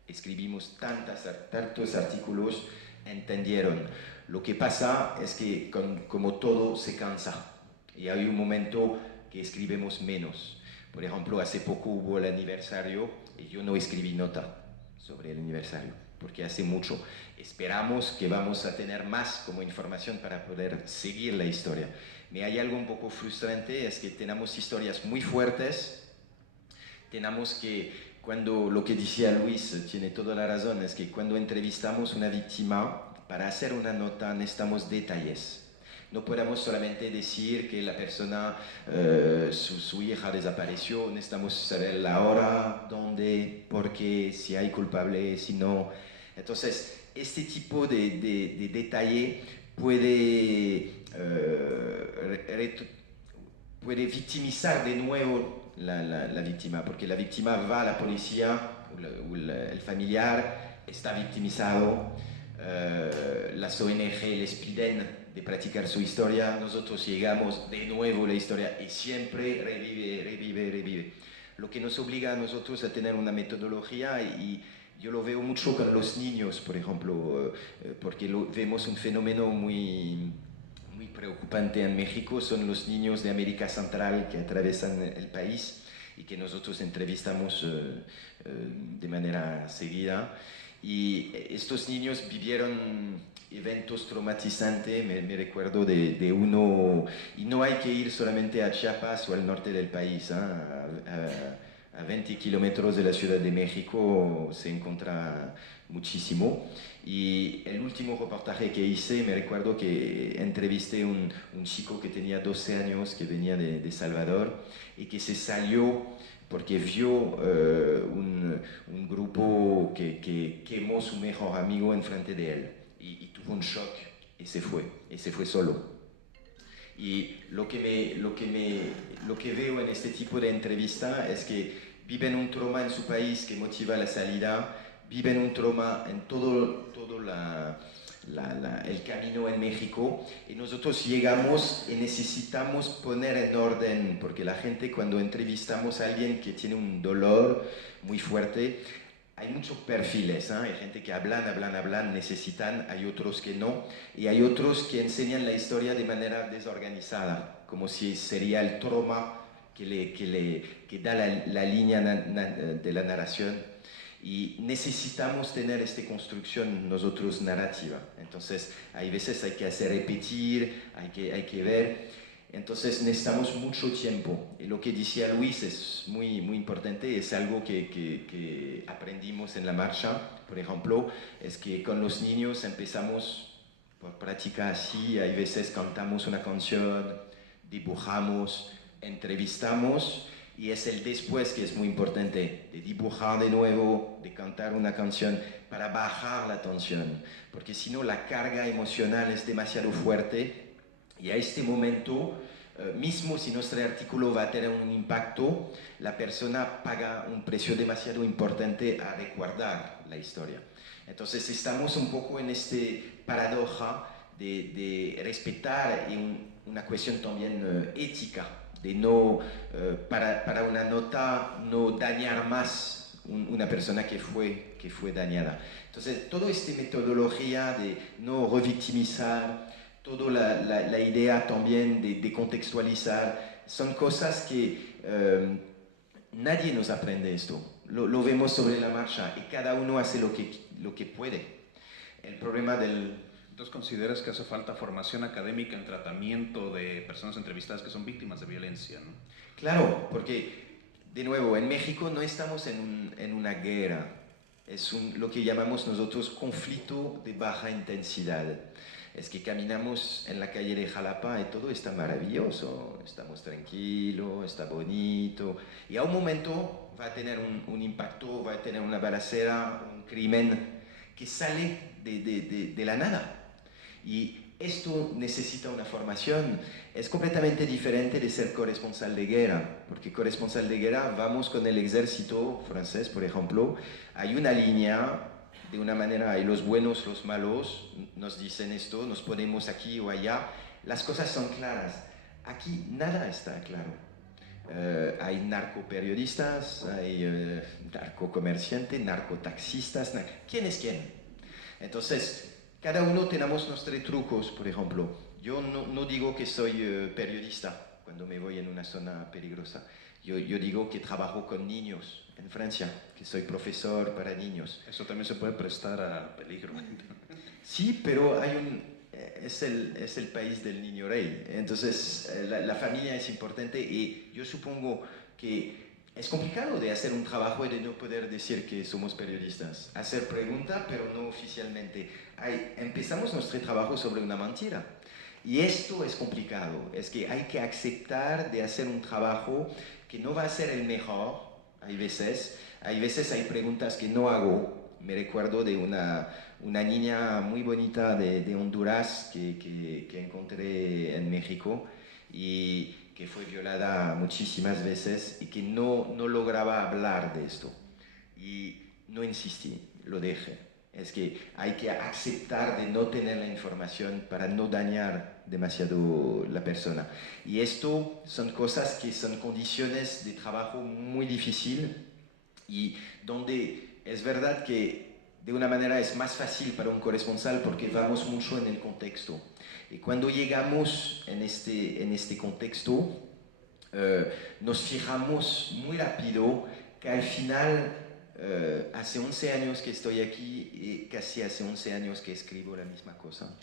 Escribimos tantos artículos, entendieron. Lo que pasa es que como todo se cansa y hay un momento que escribimos menos. Por ejemplo, hace poco hubo el aniversario y yo no escribí nota sobre el aniversario porque hace mucho. Esperamos que vamos a tener más como información para poder seguir la historia. Me hay algo un poco frustrante, es que tenemos historias muy fuertes, tenemos que cuando lo que decía Luis tiene toda la razón, es que cuando entrevistamos a una víctima, para hacer una nota necesitamos detalles. No podemos solamente decir que la persona, su hija desapareció, necesitamos saber la hora, dónde, por qué, si hay culpable, si no. Entonces, este tipo de detalle puede victimizar de nuevo la víctima, porque la víctima va a la policía, el familiar está victimizado, las ONG les piden de practicar su historia, nosotros llegamos de nuevo a la historia y siempre revive. Lo que nos obliga a nosotros a tener una metodología y yo lo veo mucho con los niños, por ejemplo, porque vemos un fenómeno muy preocupante en México, son los niños de América Central que atraviesan el país y que nosotros entrevistamos de manera seguida. Y estos niños vivieron eventos traumatizantes, me recuerdo de uno, y no hay que ir solamente a Chiapas o al norte del país, ¿eh? A 20 kilómetros de la Ciudad de México se encuentra muchísimo. Y el último reportaje que hice, me recuerdo que entrevisté un chico que tenía 12 años, que venía de Salvador, y que se salió porque vio un grupo que quemó su mejor amigo enfrente de él. Y tuvo un shock y se fue solo. Y lo que veo en este tipo de entrevista es que viven un trauma en su país que motiva la salida, viven un trauma en todo el camino en México, y nosotros llegamos y necesitamos poner en orden, porque la gente, cuando entrevistamos a alguien que tiene un dolor muy fuerte, hay muchos perfiles, ¿eh? Hay gente que hablan, necesitan, hay otros que no, y hay otros que enseñan la historia de manera desorganizada, como si sería el trauma que da la línea de la narración. Y necesitamos tener esta construcción nosotros narrativa. Entonces, hay veces hay que hacer repetir, hay que ver. Entonces, necesitamos mucho tiempo. Y lo que decía Luis es muy importante, es algo que aprendimos en la marcha. Por ejemplo, es que con los niños empezamos por práctica así, hay veces cantamos una canción, dibujamos, entrevistamos, y es el después que es muy importante, de dibujar de nuevo, de cantar una canción para bajar la tensión, porque si no la carga emocional es demasiado fuerte, y a este momento, mismo si nuestro artículo va a tener un impacto, la persona paga un precio demasiado importante a recordar la historia. Entonces estamos un poco en este paradoja de respetar y una cuestión también ética, de no, para una nota, no dañar más una persona que fue dañada. Entonces, toda esta metodología de no revictimizar, toda la idea también de contextualizar, son cosas que nadie nos aprende esto. Lo vemos sobre la marcha y cada uno hace lo que puede. El problema del... Entonces, ¿consideras que hace falta formación académica en tratamiento de personas entrevistadas que son víctimas de violencia, ¿no? Claro, porque, de nuevo, en México no estamos en una guerra. Es lo que llamamos nosotros conflicto de baja intensidad. Es que caminamos en la calle de Jalapa y todo está maravilloso, estamos tranquilos, está bonito, y a un momento va a tener un impacto, va a tener una balacera, un crimen que sale de la nada. Y esto necesita una formación. Es completamente diferente de ser corresponsal de guerra, porque corresponsal de guerra vamos con el ejército francés, por ejemplo, hay una línea, de una manera hay los buenos, los malos, nos dicen esto, nos ponemos aquí o allá, las cosas son claras. Aquí nada está claro. Hay narcoperiodistas, hay narcocomerciantes, narcotaxistas, ¿quién es quién? Entonces, cada uno tenemos nuestros trucos, por ejemplo. Yo no digo que soy periodista cuando me voy en una zona peligrosa. Yo digo que trabajo con niños en Francia, que soy profesor para niños. Eso también se puede prestar a peligro. Sí, pero es el país del niño rey. Entonces, la familia es importante y yo supongo que es complicado de hacer un trabajo y de no poder decir que somos periodistas. Hacer preguntas, pero no oficialmente. Empezamos nuestro trabajo sobre una mentira. Y esto es complicado. Es que hay que aceptar de hacer un trabajo que no va a ser el mejor. Hay veces hay preguntas que no hago. Me recuerdo de una niña muy bonita de Honduras que encontré en México y que fue violada muchísimas veces y que no lograba hablar de esto. Y no insistí, lo dejé. Es que hay que aceptar de no tener la información para no dañar demasiado la persona. Y esto son cosas que son condiciones de trabajo muy difíciles y donde es verdad que de una manera es más fácil para un corresponsal porque vamos mucho en el contexto. Y cuando llegamos en este contexto, nos fijamos muy rápido que al final, hace 11 años que estoy aquí y casi hace 11 años que escribo la misma cosa.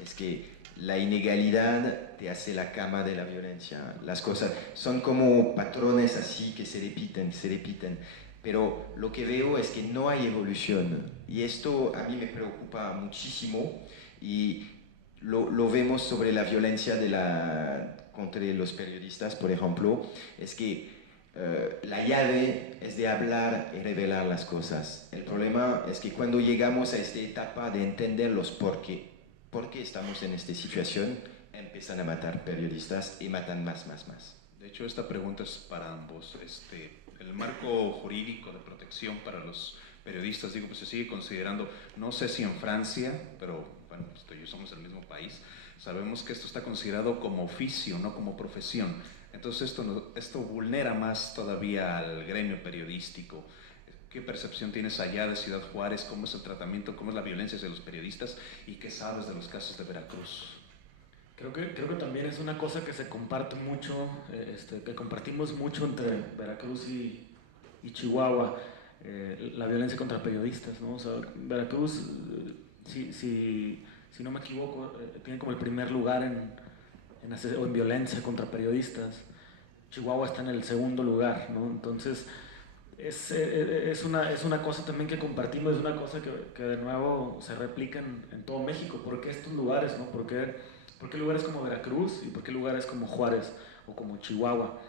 Es que la inegalidad te hace la cama de la violencia. Las cosas son como patrones así que se repiten, pero lo que veo es que no hay evolución y esto a mí me preocupa muchísimo y lo vemos sobre la violencia contra los periodistas, por ejemplo, es que la llave es de hablar y revelar las cosas. El problema es que cuando llegamos a esta etapa de entender los por qué estamos en esta situación, empiezan a matar periodistas y matan más. De hecho, esta pregunta es para ambos. El marco jurídico de protección para los periodistas, digo, pues se sigue considerando, no sé si en Francia, pero bueno, tú y yo somos del mismo país, sabemos que esto está considerado como oficio, no como profesión. Entonces esto vulnera más todavía al gremio periodístico. ¿Qué percepción tienes allá de Ciudad Juárez? ¿Cómo es el tratamiento? ¿Cómo es la violencia hacia los periodistas? ¿Y qué sabes de los casos de Veracruz? Creo que también es una cosa que se comparte mucho, que compartimos mucho entre Veracruz y Chihuahua, la violencia contra periodistas, ¿no? O sea, Veracruz, si no me equivoco, tiene como el primer lugar en violencia contra periodistas. Chihuahua está en el segundo lugar, ¿no? Entonces, es una cosa también que compartimos, es una cosa que de nuevo se replica en todo México. ¿Por qué estos lugares, no? ¿Por qué lugares como Veracruz y por qué lugares como Juárez o como Chihuahua?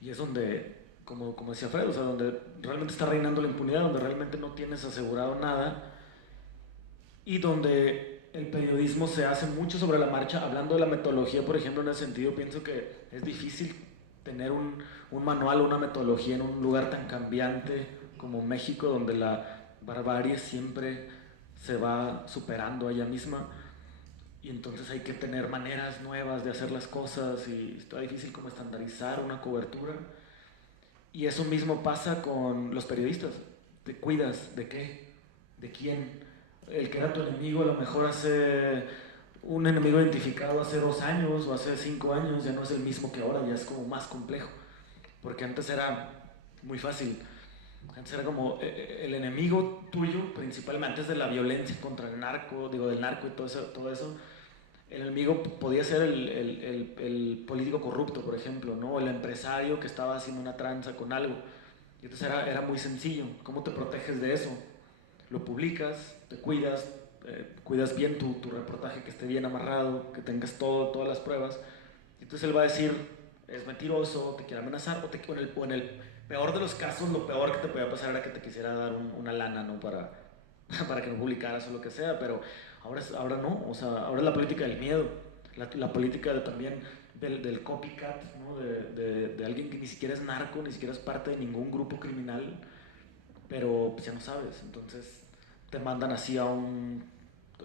Y es donde, como decía Fred, o sea, donde realmente está reinando la impunidad, donde realmente no tienes asegurado nada y donde el periodismo se hace mucho sobre la marcha. Hablando de la metodología, por ejemplo, en ese sentido, pienso que es difícil tener un manual o una metodología en un lugar tan cambiante como México, donde la barbarie siempre se va superando a ella misma. Y entonces hay que tener maneras nuevas de hacer las cosas y está difícil como estandarizar una cobertura. Y eso mismo pasa con los periodistas. ¿Te cuidas de qué? ¿De quién? El que era tu enemigo a lo mejor un enemigo identificado hace 2 años o hace 5 años ya no es el mismo que ahora, ya es como más complejo. Porque antes era muy fácil. Antes era como el enemigo tuyo, principalmente antes de la violencia contra el narco, del narco y todo eso, el enemigo podía ser el político corrupto, por ejemplo, ¿no? O el empresario que estaba haciendo una tranza con algo. Y entonces era muy sencillo. ¿Cómo te proteges de eso? Lo publicas, te cuidas, cuidas bien tu reportaje, que esté bien amarrado, que tengas todas las pruebas. Entonces él va a decir, es mentiroso, te quiere amenazar, o en el peor de los casos, lo peor que te podía pasar era que te quisiera dar una lana, ¿no? Para que no publicaras o lo que sea, pero ahora no, o sea, ahora es la política del miedo, la política también del copycat, ¿no? De alguien que ni siquiera es narco, ni siquiera es parte de ningún grupo criminal, pero pues ya no sabes, entonces te mandan así a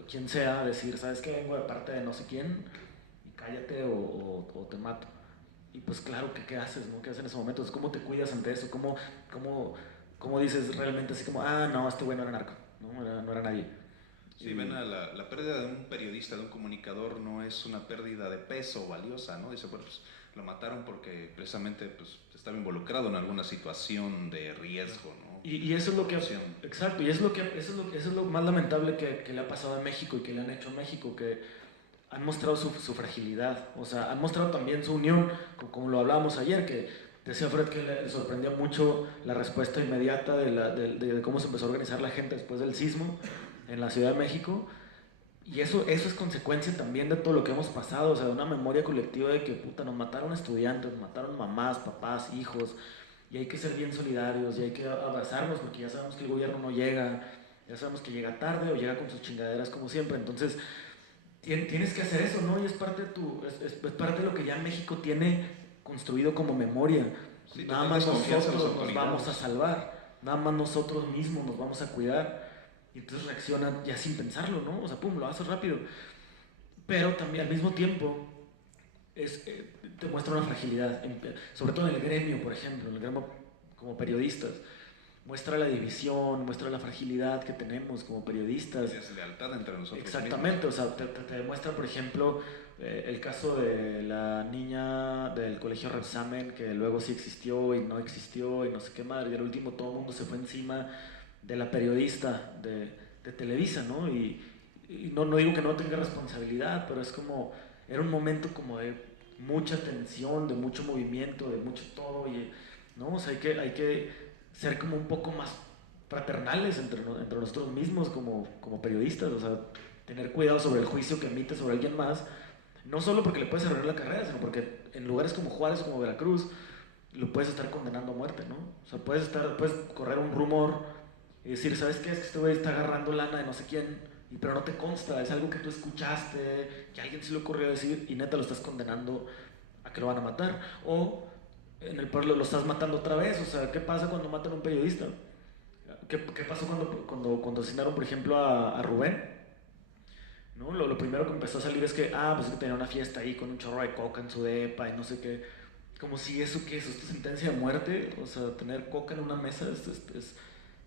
quien sea a decir, ¿sabes qué? Vengo de parte de no sé quién y cállate o te mato. Y pues claro, ¿qué haces, no? ¿Qué haces en ese momento? Entonces, ¿cómo te cuidas ante eso? ¿Cómo dices realmente así como, no, este güey no era narco, no era nadie? Sí, ven, la pérdida de un periodista, de un comunicador, no es una pérdida de peso valiosa, ¿no? Dice, bueno, pues lo mataron porque precisamente pues, estaba involucrado en alguna situación de riesgo, ¿no? Y eso es lo que... Exacto, y eso es lo más lamentable que le ha pasado a México y que le han hecho a México, que han mostrado su fragilidad, o sea, han mostrado también su unión, como lo hablábamos ayer, que decía Fred que le sorprendió mucho la respuesta inmediata de cómo se empezó a organizar la gente después del sismo en la Ciudad de México, y eso es consecuencia también de todo lo que hemos pasado, o sea, de una memoria colectiva de que, puta, nos mataron estudiantes, nos mataron mamás, papás, hijos, y hay que ser bien solidarios, y hay que abrazarnos, porque ya sabemos que el gobierno no llega, ya sabemos que llega tarde o llega con sus chingaderas como siempre, entonces tienes que hacer eso, ¿no? Y es parte es parte de lo que ya México tiene construido como memoria. Sí, nada más nosotros nos vamos a salvar, nada más nosotros mismos nos vamos a cuidar. Y entonces reaccionan ya sin pensarlo, ¿no? O sea, pum, lo haces rápido. Pero también al mismo tiempo te muestra una fragilidad, sobre todo en el gremio, por ejemplo, en el gremio como periodistas. Muestra la división, muestra la fragilidad que tenemos como periodistas. Y deslealtad entre nosotros. Exactamente, mismos. o sea, te demuestra, por ejemplo, el caso de la niña del colegio Rebsamen, que luego sí existió y no existió y no sé qué madre, y al último todo el mundo se fue encima de la periodista de Televisa, ¿no? Y no digo que no tenga responsabilidad, pero es como, era un momento como de mucha tensión, de mucho movimiento, de mucho todo, y, ¿no? O sea, hay que ser como un poco más fraternales entre nosotros mismos como periodistas, o sea, tener cuidado sobre el juicio que emite sobre alguien más, no solo porque le puedes arruinar la carrera, sino porque en lugares como Juárez o como Veracruz lo puedes estar condenando a muerte, ¿no? O sea, puedes correr un rumor y decir, ¿sabes qué? Es que este güey está agarrando lana de no sé quién, pero no te consta, es algo que tú escuchaste, que a alguien se le ocurrió decir y neta lo estás condenando a que lo van a matar. O en el pueblo lo estás matando otra vez, o sea, ¿qué pasa cuando matan a un periodista? ¿Qué pasó cuando asesinaron, por ejemplo, a Rubén? ¿No? Lo primero que empezó a salir es que, pues es que tenía una fiesta ahí con un chorro de coca en su depa y no sé qué. Como si eso, ¿qué es? ¿Esto es sentencia de muerte? O sea, tener coca en una mesa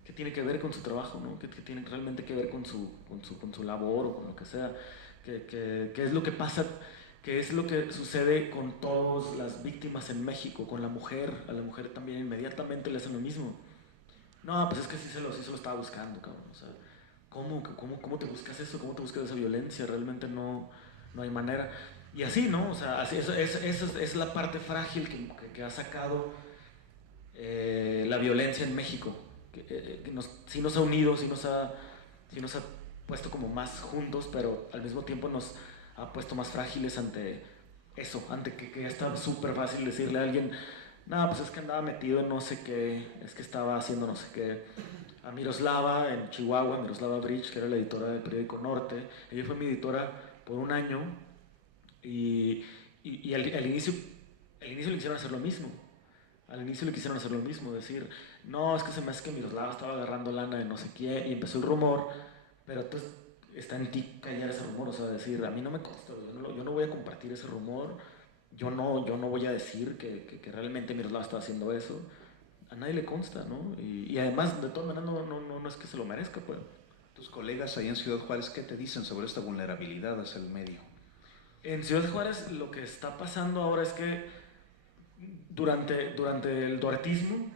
¿qué tiene que ver con su trabajo, ¿no? ¿Qué tiene realmente que ver con su labor o con lo que sea? ¿Qué es lo que pasa? ¿Qué es lo que sucede con todas las víctimas en México? Con la mujer, a la mujer también inmediatamente le hacen lo mismo. No, pues es que sí se lo estaba buscando, cabrón. O sea, ¿cómo te buscas eso? ¿Cómo te buscas esa violencia? Realmente no hay manera. Y así, ¿no? O sea, así, esa es la parte frágil que ha sacado la violencia en México. Sí nos ha unido, sí nos ha puesto como más juntos, pero al mismo tiempo nos ha puesto más frágiles ante eso, ante que ya está súper fácil decirle a alguien, no, pues es que andaba metido en no sé qué, es que estaba haciendo no sé qué. A Miroslava en Chihuahua, Miroslava Bridge, que era la editora del periódico Norte, ella fue mi editora por un año y al inicio le quisieron hacer lo mismo. Al inicio le quisieron hacer lo mismo, decir, no, es que se me hace que Miroslava estaba agarrando lana de no sé quién, y empezó el rumor, pero entonces está en ti callar ese rumor, o sea, decir, a mí no me consta, yo no voy a compartir ese rumor, yo no voy a decir que realmente Miroslava estaba haciendo eso, a nadie le consta, ¿no? Y además, de todas maneras, no es que se lo merezca, pues. Tus colegas ahí en Ciudad Juárez, ¿qué te dicen sobre esta vulnerabilidad hacia el medio? En Ciudad Juárez lo que está pasando ahora es que durante el duartismo,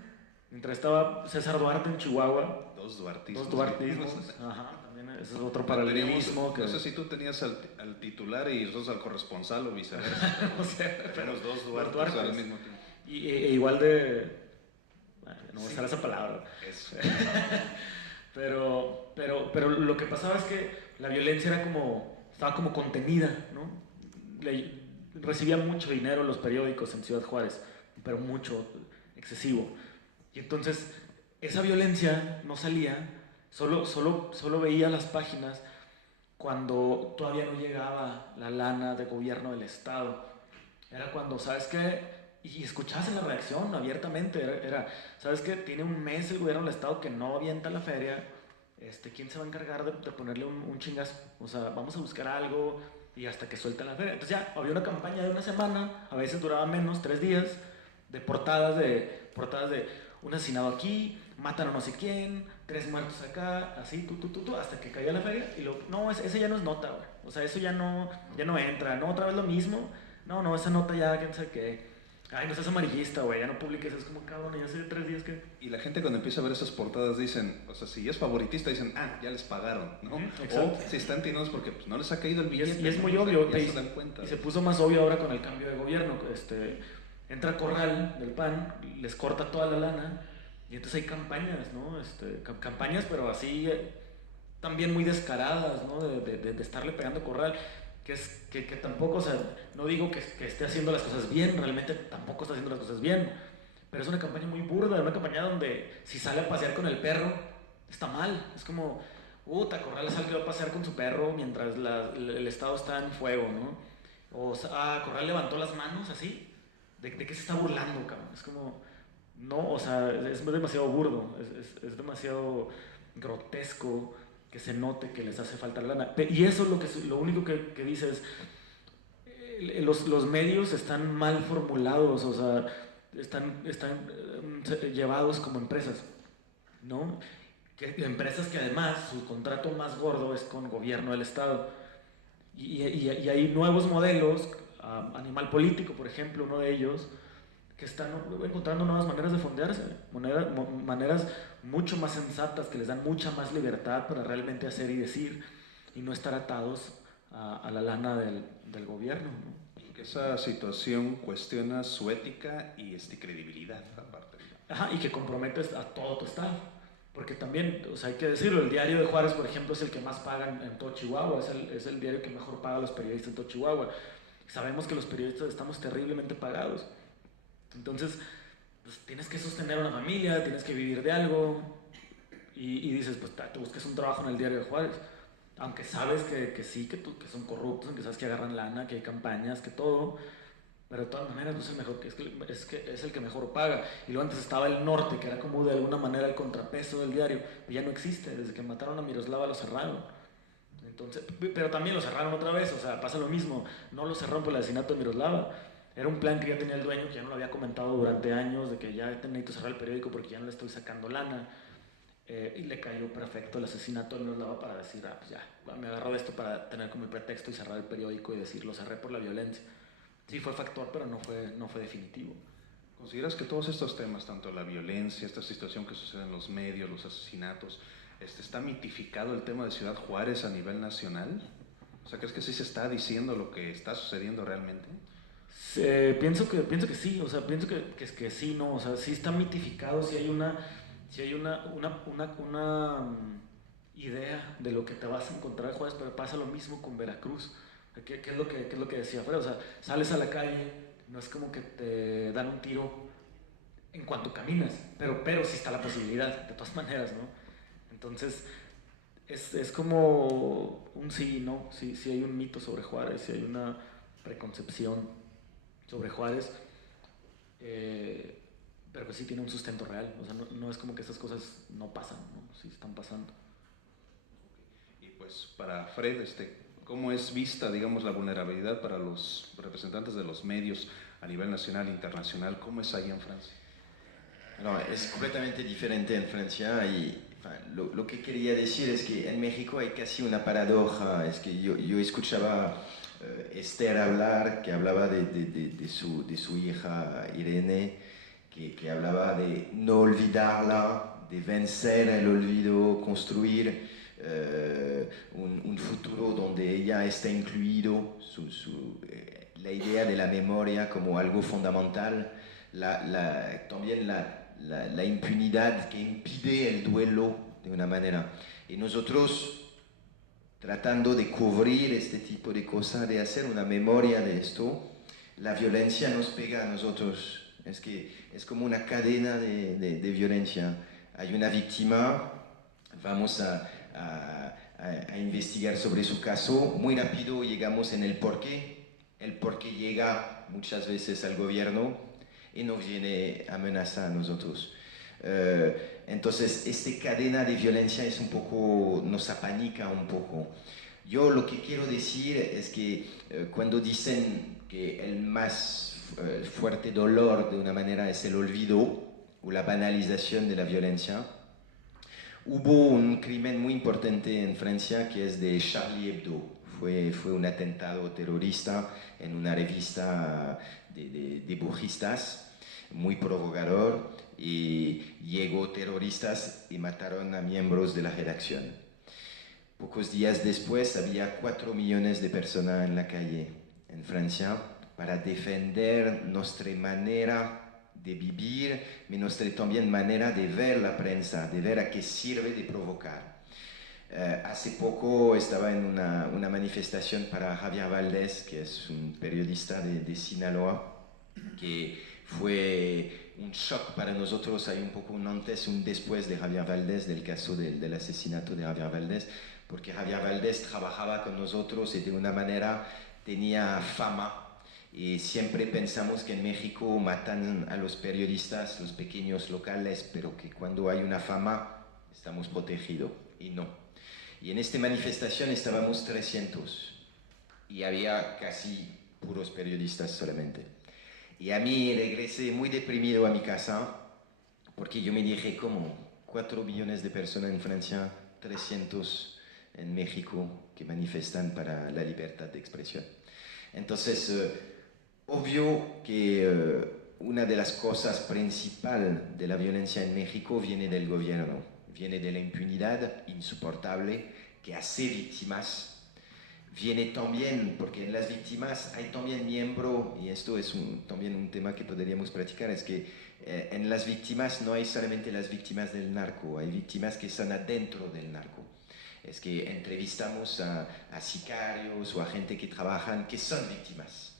mientras estaba César Duarte en Chihuahua, Dos duartismos. Ajá, también ese es otro paralelismo. No sé si tú tenías al titular y nosotros al corresponsal o viceversa. O sea, tenemos dos Duartes al mismo tiempo. Igual de... no usar esa palabra. Eso. pero lo que pasaba es que la violencia estaba como contenida, ¿no? Recibía mucho dinero los periódicos en Ciudad Juárez, pero mucho, excesivo. Y entonces esa violencia no salía, solo veía las páginas cuando todavía no llegaba la lana de gobierno del Estado. Era cuando, ¿sabes qué? Y escuchabas la reacción abiertamente, ¿sabes qué? Tiene un mes el gobierno del Estado que no avienta la feria, ¿quién se va a encargar de ponerle un chingazo? O sea, vamos a buscar algo y hasta que suelta la feria. Entonces ya, había una campaña de una semana, a veces duraba menos, 3 días, de portadas de un asesinado aquí, matan a no sé quién, 3 muertos acá, así, hasta que caía la feria y no, ese ya no es nota, güey. O sea, eso ya no entra, ¿no? Otra vez lo mismo, no, esa nota ya, quién sabe qué. Ay, no seas amarillista, güey, ya no publiques, es como, cabrón, ya hace 3 días que... Y la gente cuando empieza a ver esas portadas dicen, o sea, si es favoritista dicen, ya les pagaron, ¿no? O si están tirados porque pues, no les ha caído el billete. Y es muy obvio, y se puso más obvio ahora con el cambio de gobierno. Entra Corral del PAN, les corta toda la lana, y entonces hay campañas, ¿no? Campañas, pero así también muy descaradas, ¿no? De estarle pegando Corral. Que tampoco, o sea, no digo que esté haciendo las cosas bien, realmente tampoco está haciendo las cosas bien, pero es una campaña muy burda, una campaña donde si sale a pasear con el perro, está mal, es como, Corral salió a pasear con su perro mientras el Estado está en fuego, ¿no? O Corral levantó las manos así, ¿de qué se está burlando, cabrón? Es como, no, o sea, es demasiado burdo, es demasiado grotesco que se note que les hace falta la lana. Y eso es lo único que dice es, los medios están mal formulados, o sea, están llevados como empresas, ¿no? Empresas que además su contrato más gordo es con gobierno del Estado. Y hay nuevos modelos, Animal Político, por ejemplo, uno de ellos, que están encontrando nuevas maneras de fondearse, maneras mucho más sensatas, que les dan mucha más libertad para realmente hacer y decir, y no estar atados a la lana del gobierno, ¿no? Esa situación cuestiona su ética y credibilidad, aparte. Ajá, y que comprometes a todo tu estado. Porque también, o sea, hay que decirlo, el diario de Juárez, por ejemplo, es el que más pagan en todo Chihuahua, es el diario que mejor paga a los periodistas en todo Chihuahua. Sabemos que los periodistas estamos terriblemente pagados. Entonces, pues, tienes que sostener una familia, tienes que vivir de algo, y dices, pues te busques un trabajo en el diario de Juárez. Aunque sabes que sí, que son corruptos, que sabes que agarran lana, que hay campañas, que todo, pero de todas maneras no es el mejor, es el que mejor paga. Y luego antes estaba El Norte, que era como de alguna manera el contrapeso del diario, y ya no existe, desde que mataron a Miroslava lo cerraron. Entonces, pero también lo cerraron otra vez, o sea, pasa lo mismo, no lo cerraron por el asesinato de Miroslava. Era un plan que ya tenía el dueño, que ya no lo había comentado durante años, de que ya necesito cerrar el periódico porque ya no le estoy sacando lana. Y le cayó perfecto el asesinato de Miroslava para decir, pues ya, me agarro de esto para tener como el pretexto y cerrar el periódico y decir, lo cerré por la violencia. Sí fue factor, pero no fue definitivo. ¿Consideras que todos estos temas, tanto la violencia, esta situación que sucede en los medios, los asesinatos, está mitificado el tema de Ciudad Juárez a nivel nacional? O sea, ¿crees que sí se está diciendo lo que está sucediendo realmente? Pienso que sí, o sea, pienso que sí, no, o sea, sí está mitificado, sí hay una idea de lo que te vas a encontrar en Juárez, pero pasa lo mismo con Veracruz. ¿Qué es lo que decía Fred? O sea, sales a la calle, no es como que te dan un tiro en cuanto caminas, pero sí está la posibilidad, de todas maneras, ¿no? Entonces, es como un sí y no, sí hay un mito sobre Juárez, sí hay una preconcepción sobre Juárez, pero que sí tiene un sustento real, o sea, no es como que estas cosas no pasan, ¿no? Sí están pasando. Y pues para Fred, ¿cómo es vista, digamos, la vulnerabilidad para los representantes de los medios a nivel nacional e internacional? ¿Cómo es ahí en Francia? No, es completamente diferente en Francia y lo que quería decir es que en México hay casi una paradoja. Es que yo escuchaba Esther hablar, que hablaba de su hija Irene, que hablaba de no olvidarla, de vencer el olvido, construir un futuro donde ella está incluido, la idea de la memoria como algo fundamental, también la impunidad que impide el duelo de una manera. Y nosotros tratando de cubrir este tipo de cosas, de hacer una memoria de esto. La violencia nos pega a nosotros, es que es como una cadena de violencia. Hay una víctima, vamos a investigar sobre su caso, muy rápido llegamos en el porqué llega muchas veces al gobierno y nos viene a amenazar a nosotros. Entonces, esta cadena de violencia es un poco, nos apanica un poco. Yo lo que quiero decir es que cuando dicen que el más fuerte dolor de una manera es el olvido o la banalización de la violencia, hubo un crimen muy importante en Francia que es de Charlie Hebdo. Fue un atentado terrorista en una revista de dibujistas, muy provocador, y llegó terroristas y mataron a miembros de la redacción. Pocos días después había 4 millones de personas en la calle en Francia para defender nuestra manera de vivir, nuestra también manera de ver la prensa, de ver a qué sirve de provocar. Hace poco estaba en una manifestación para Javier Valdés, que es un periodista de Sinaloa, que fue un shock para nosotros. Hay un poco un antes y un después de Javier Valdés, del caso del asesinato de Javier Valdés, porque Javier Valdés trabajaba con nosotros y de una manera tenía fama. Y siempre pensamos que en México matan a los periodistas, los pequeños locales, pero que cuando hay una fama estamos protegidos, y no. Y en esta manifestación estábamos 300 y había casi puros periodistas solamente. Y a mí regresé muy deprimido a mi casa porque yo me dije, ¿cómo? 4 millones de personas en Francia, 300 en México que manifestan para la libertad de expresión. Entonces, obvio que una de las cosas principales de la violencia en México viene del gobierno, viene de la impunidad insoportable que hace víctimas. Viene también, porque en las víctimas hay también miembro, y esto es también un tema que podríamos practicar, es que en las víctimas no hay solamente las víctimas del narco, hay víctimas que están adentro del narco. Es que entrevistamos a sicarios o a gente que trabajan, que son víctimas,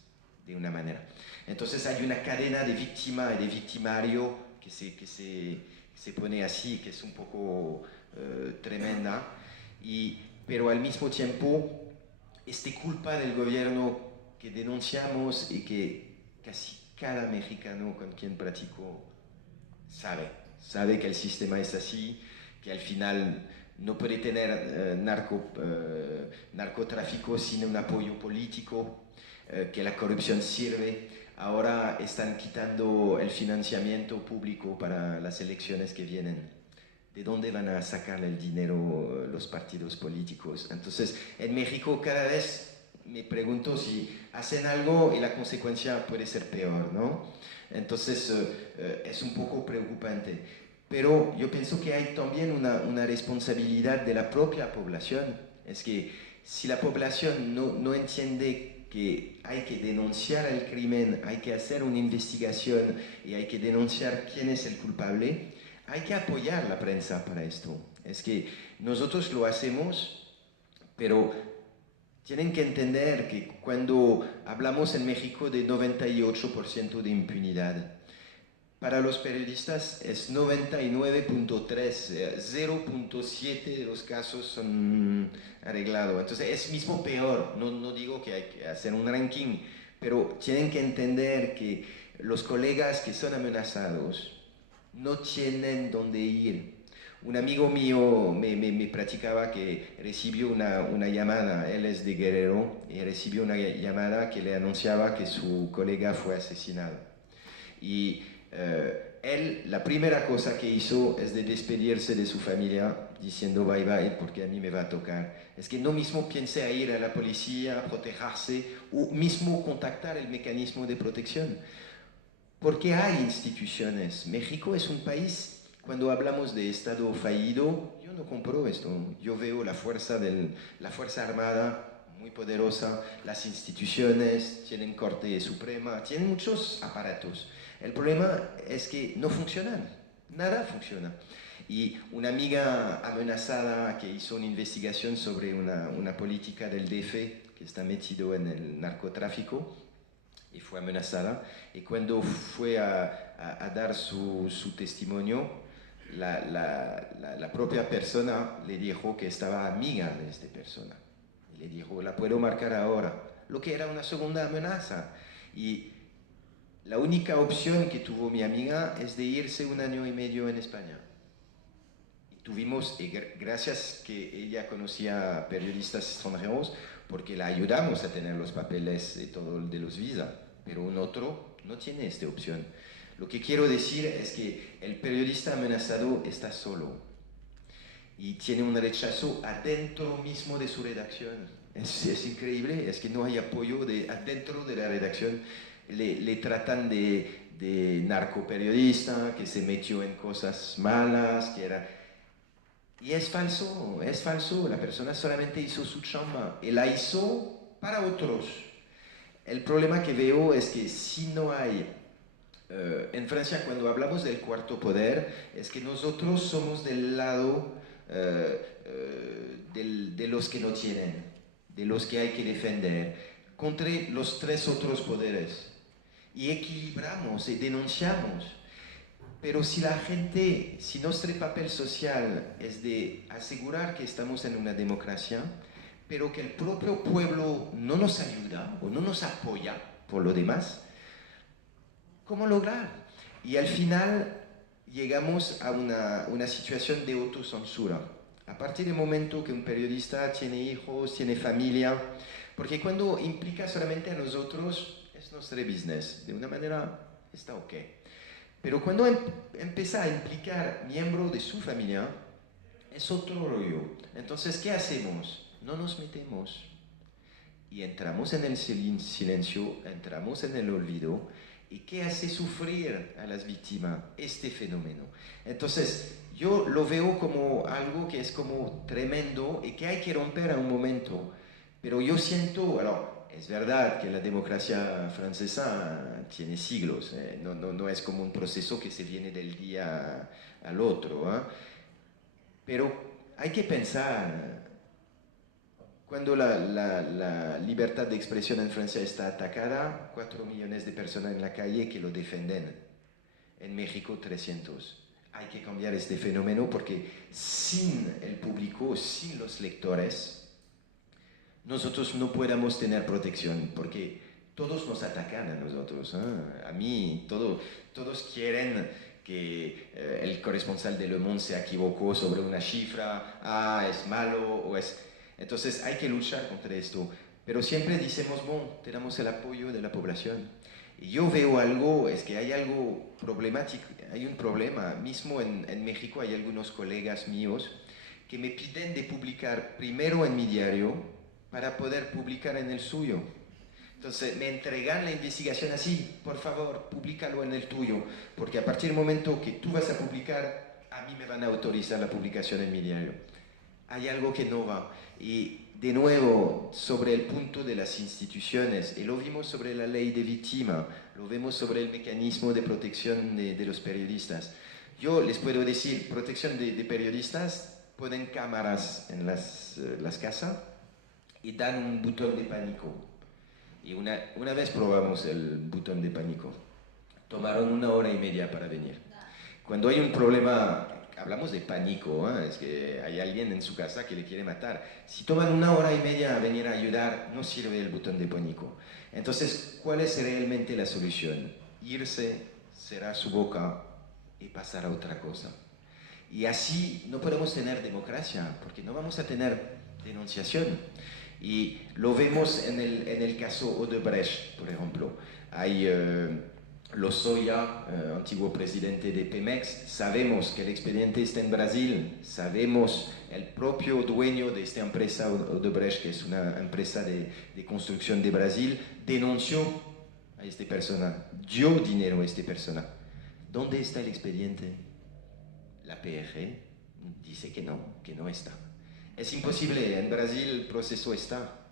de una manera. Entonces hay una cadena de víctima y de victimario que se pone así, que es un poco tremenda, pero al mismo tiempo, esta culpa del gobierno que denunciamos y que casi cada mexicano con quien practico sabe que el sistema es así, que al final no puede tener narcotráfico sin un apoyo político, que la corrupción sirve. Ahora están quitando el financiamiento público para las elecciones que vienen. ¿De dónde van a sacar el dinero los partidos políticos? Entonces, en México cada vez me pregunto si hacen algo y la consecuencia puede ser peor, ¿no? Entonces, es un poco preocupante. Pero yo pienso que hay también una responsabilidad de la propia población. Es que si la población no entiende que hay que denunciar el crimen, hay que hacer una investigación y hay que denunciar quién es el culpable, hay que apoyar la prensa para esto. Es que nosotros lo hacemos, pero tienen que entender que cuando hablamos en México de 98% de impunidad, para los periodistas es 99.3, 0.7 de los casos son arreglados. Entonces es mismo peor, no digo que hay que hacer un ranking, pero tienen que entender que los colegas que son amenazados no tienen dónde ir. Un amigo mío me platicaba que recibió una llamada, él es de Guerrero, y recibió una llamada que le anunciaba que su colega fue asesinado. Y él, la primera cosa que hizo es de despedirse de su familia, diciendo bye bye, porque a mí me va a tocar. Es que no mismo piense a ir a la policía, a protegerse, o mismo contactar el mecanismo de protección. Porque hay instituciones. México es un país, cuando hablamos de Estado fallido, yo no compro esto. Yo veo la fuerza armada muy poderosa, las instituciones, tienen Corte Suprema, tienen muchos aparatos. El problema es que no funcionan. Nada funciona. Y una amiga amenazada que hizo una investigación sobre una política del DF que está metido en el narcotráfico y fue amenazada. Y cuando fue a dar su testimonio, la propia persona le dijo que estaba amiga de esta persona. Y le dijo, la puedo marcar ahora. Lo que era una segunda amenaza. Y la única opción que tuvo mi amiga es de irse 1 año y medio en España. Gracias que ella conocía periodistas extranjeros, porque la ayudamos a tener los papeles y todo de los visas, pero un otro no tiene esta opción. Lo que quiero decir es que el periodista amenazado está solo y tiene un rechazo adentro mismo de su redacción. Es increíble, es que no hay apoyo adentro de la redacción. Le tratan de narcoperiodista, que se metió en cosas malas, que era... Y es falso, la persona solamente hizo su chamba y la hizo para otros. El problema que veo es que si no hay, en Francia cuando hablamos del cuarto poder, es que nosotros somos del lado de los que no tienen, de los que hay que defender, contra los 3 otros poderes. Y equilibramos y denunciamos. Pero si la gente, si nuestro papel social es de asegurar que estamos en una democracia, pero que el propio pueblo no nos ayuda o no nos apoya por lo demás, ¿cómo lograr? Y al final llegamos a una situación de autocensura. A partir del momento que un periodista tiene hijos, tiene familia, porque cuando implica solamente a nosotros, es nuestro business. De una manera está ok. Pero cuando empieza a implicar miembros de su familia, es otro rollo. Entonces, ¿qué hacemos? No nos metemos. Y entramos en el silencio, entramos en el olvido. ¿Y qué hace sufrir a las víctimas? Este fenómeno. Entonces, yo lo veo como algo que es como tremendo y que hay que romper a un momento. Pero yo siento, es verdad que la democracia francesa tiene siglos, no es como un proceso que se viene del día al otro, ¿eh? Pero hay que pensar, cuando la libertad de expresión en Francia está atacada, 4 millones de personas en la calle que lo defienden, en México 300. Hay que cambiar este fenómeno porque sin el público, sin los lectores, nosotros no podemos tener protección, porque todos nos atacan a nosotros, ¿eh? A mí, todos quieren que el corresponsal de Le Monde se equivocó sobre una cifra, es malo, o es... Entonces hay que luchar contra esto, pero siempre decimos, tenemos el apoyo de la población. Y yo veo algo, es que hay algo problemático, hay un problema, mismo en México hay algunos colegas míos que me piden de publicar primero en mi diario, para poder publicar en el suyo. Entonces me entregan la investigación así, por favor, públicalo en el tuyo, porque a partir del momento que tú vas a publicar, a mí me van a autorizar la publicación en mi diario. Hay algo que no va. Y de nuevo, sobre el punto de las instituciones, y lo vimos sobre la ley de víctima, lo vemos sobre el mecanismo de protección de los periodistas. Yo les puedo decir, protección de periodistas, ponen cámaras en las casas, y dan un botón de pánico. Y una vez probamos el botón de pánico. Tomaron 1 hora y media para venir. Cuando hay un problema, hablamos de pánico, es que hay alguien en su casa que le quiere matar. Si toman 1 hora y media a venir a ayudar, no sirve el botón de pánico. Entonces, ¿cuál es realmente la solución? Irse, cerrar su boca y pasar a otra cosa. Y así no podemos tener democracia, porque no vamos a tener denunciación. Y lo vemos en el caso Odebrecht, por ejemplo. Hay Lozoya, antiguo presidente de Pemex. Sabemos que el expediente está en Brasil. Sabemos el propio dueño de esta empresa, Odebrecht, que es una empresa de construcción de Brasil, denunció a esta persona, dio dinero a esta persona. ¿Dónde está el expediente? La PRG dice que no está. Es imposible, en Brasil el proceso está.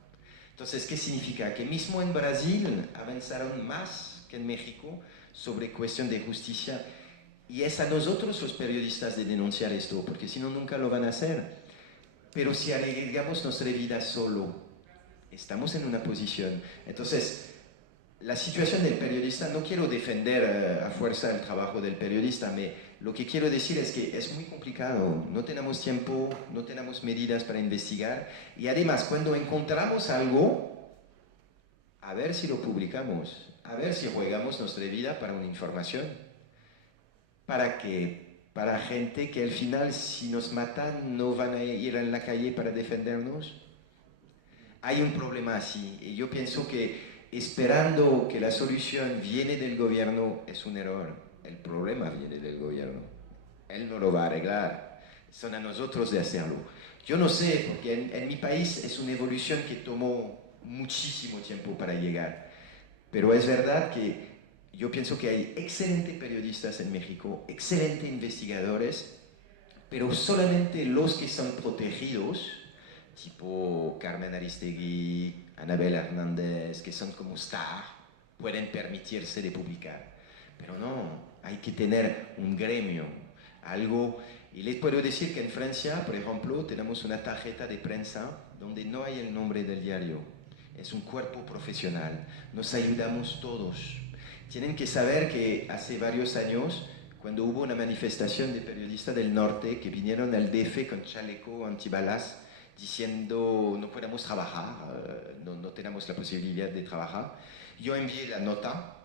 Entonces, ¿qué significa? Que mismo en Brasil avanzaron más que en México sobre cuestión de justicia. Y es a nosotros los periodistas de denunciar esto, porque si no, nunca lo van a hacer. Pero si arriesgamos nuestra vida solo, estamos en una posición. Entonces, la situación del periodista, no quiero defender a fuerza el trabajo del periodista, lo que quiero decir es que es muy complicado, no tenemos tiempo, no tenemos medidas para investigar, y además cuando encontramos algo, a ver si lo publicamos, a ver si jugamos nuestra vida para una información. ¿Para qué? Para gente que al final, si nos matan, no van a ir en la calle para defendernos. Hay un problema así, y yo pienso que esperando que la solución viene del gobierno es un error. El problema viene del gobierno. Él no lo va a arreglar. Son a nosotros de hacerlo. Yo no sé, porque en mi país es una evolución que tomó muchísimo tiempo para llegar. Pero es verdad que yo pienso que hay excelentes periodistas en México, excelentes investigadores, pero solamente los que son protegidos, tipo Carmen Aristegui, Anabel Hernández, que son como star, pueden permitirse de publicar. Pero no, hay que tener un gremio, algo. Y les puedo decir que en Francia, por ejemplo, tenemos una tarjeta de prensa donde no hay el nombre del diario. Es un cuerpo profesional. Nos ayudamos todos. Tienen que saber que hace varios años, cuando hubo una manifestación de periodistas del norte que vinieron al DF con chaleco antibalas, diciendo no podemos trabajar, no tenemos la posibilidad de trabajar. Yo envié la nota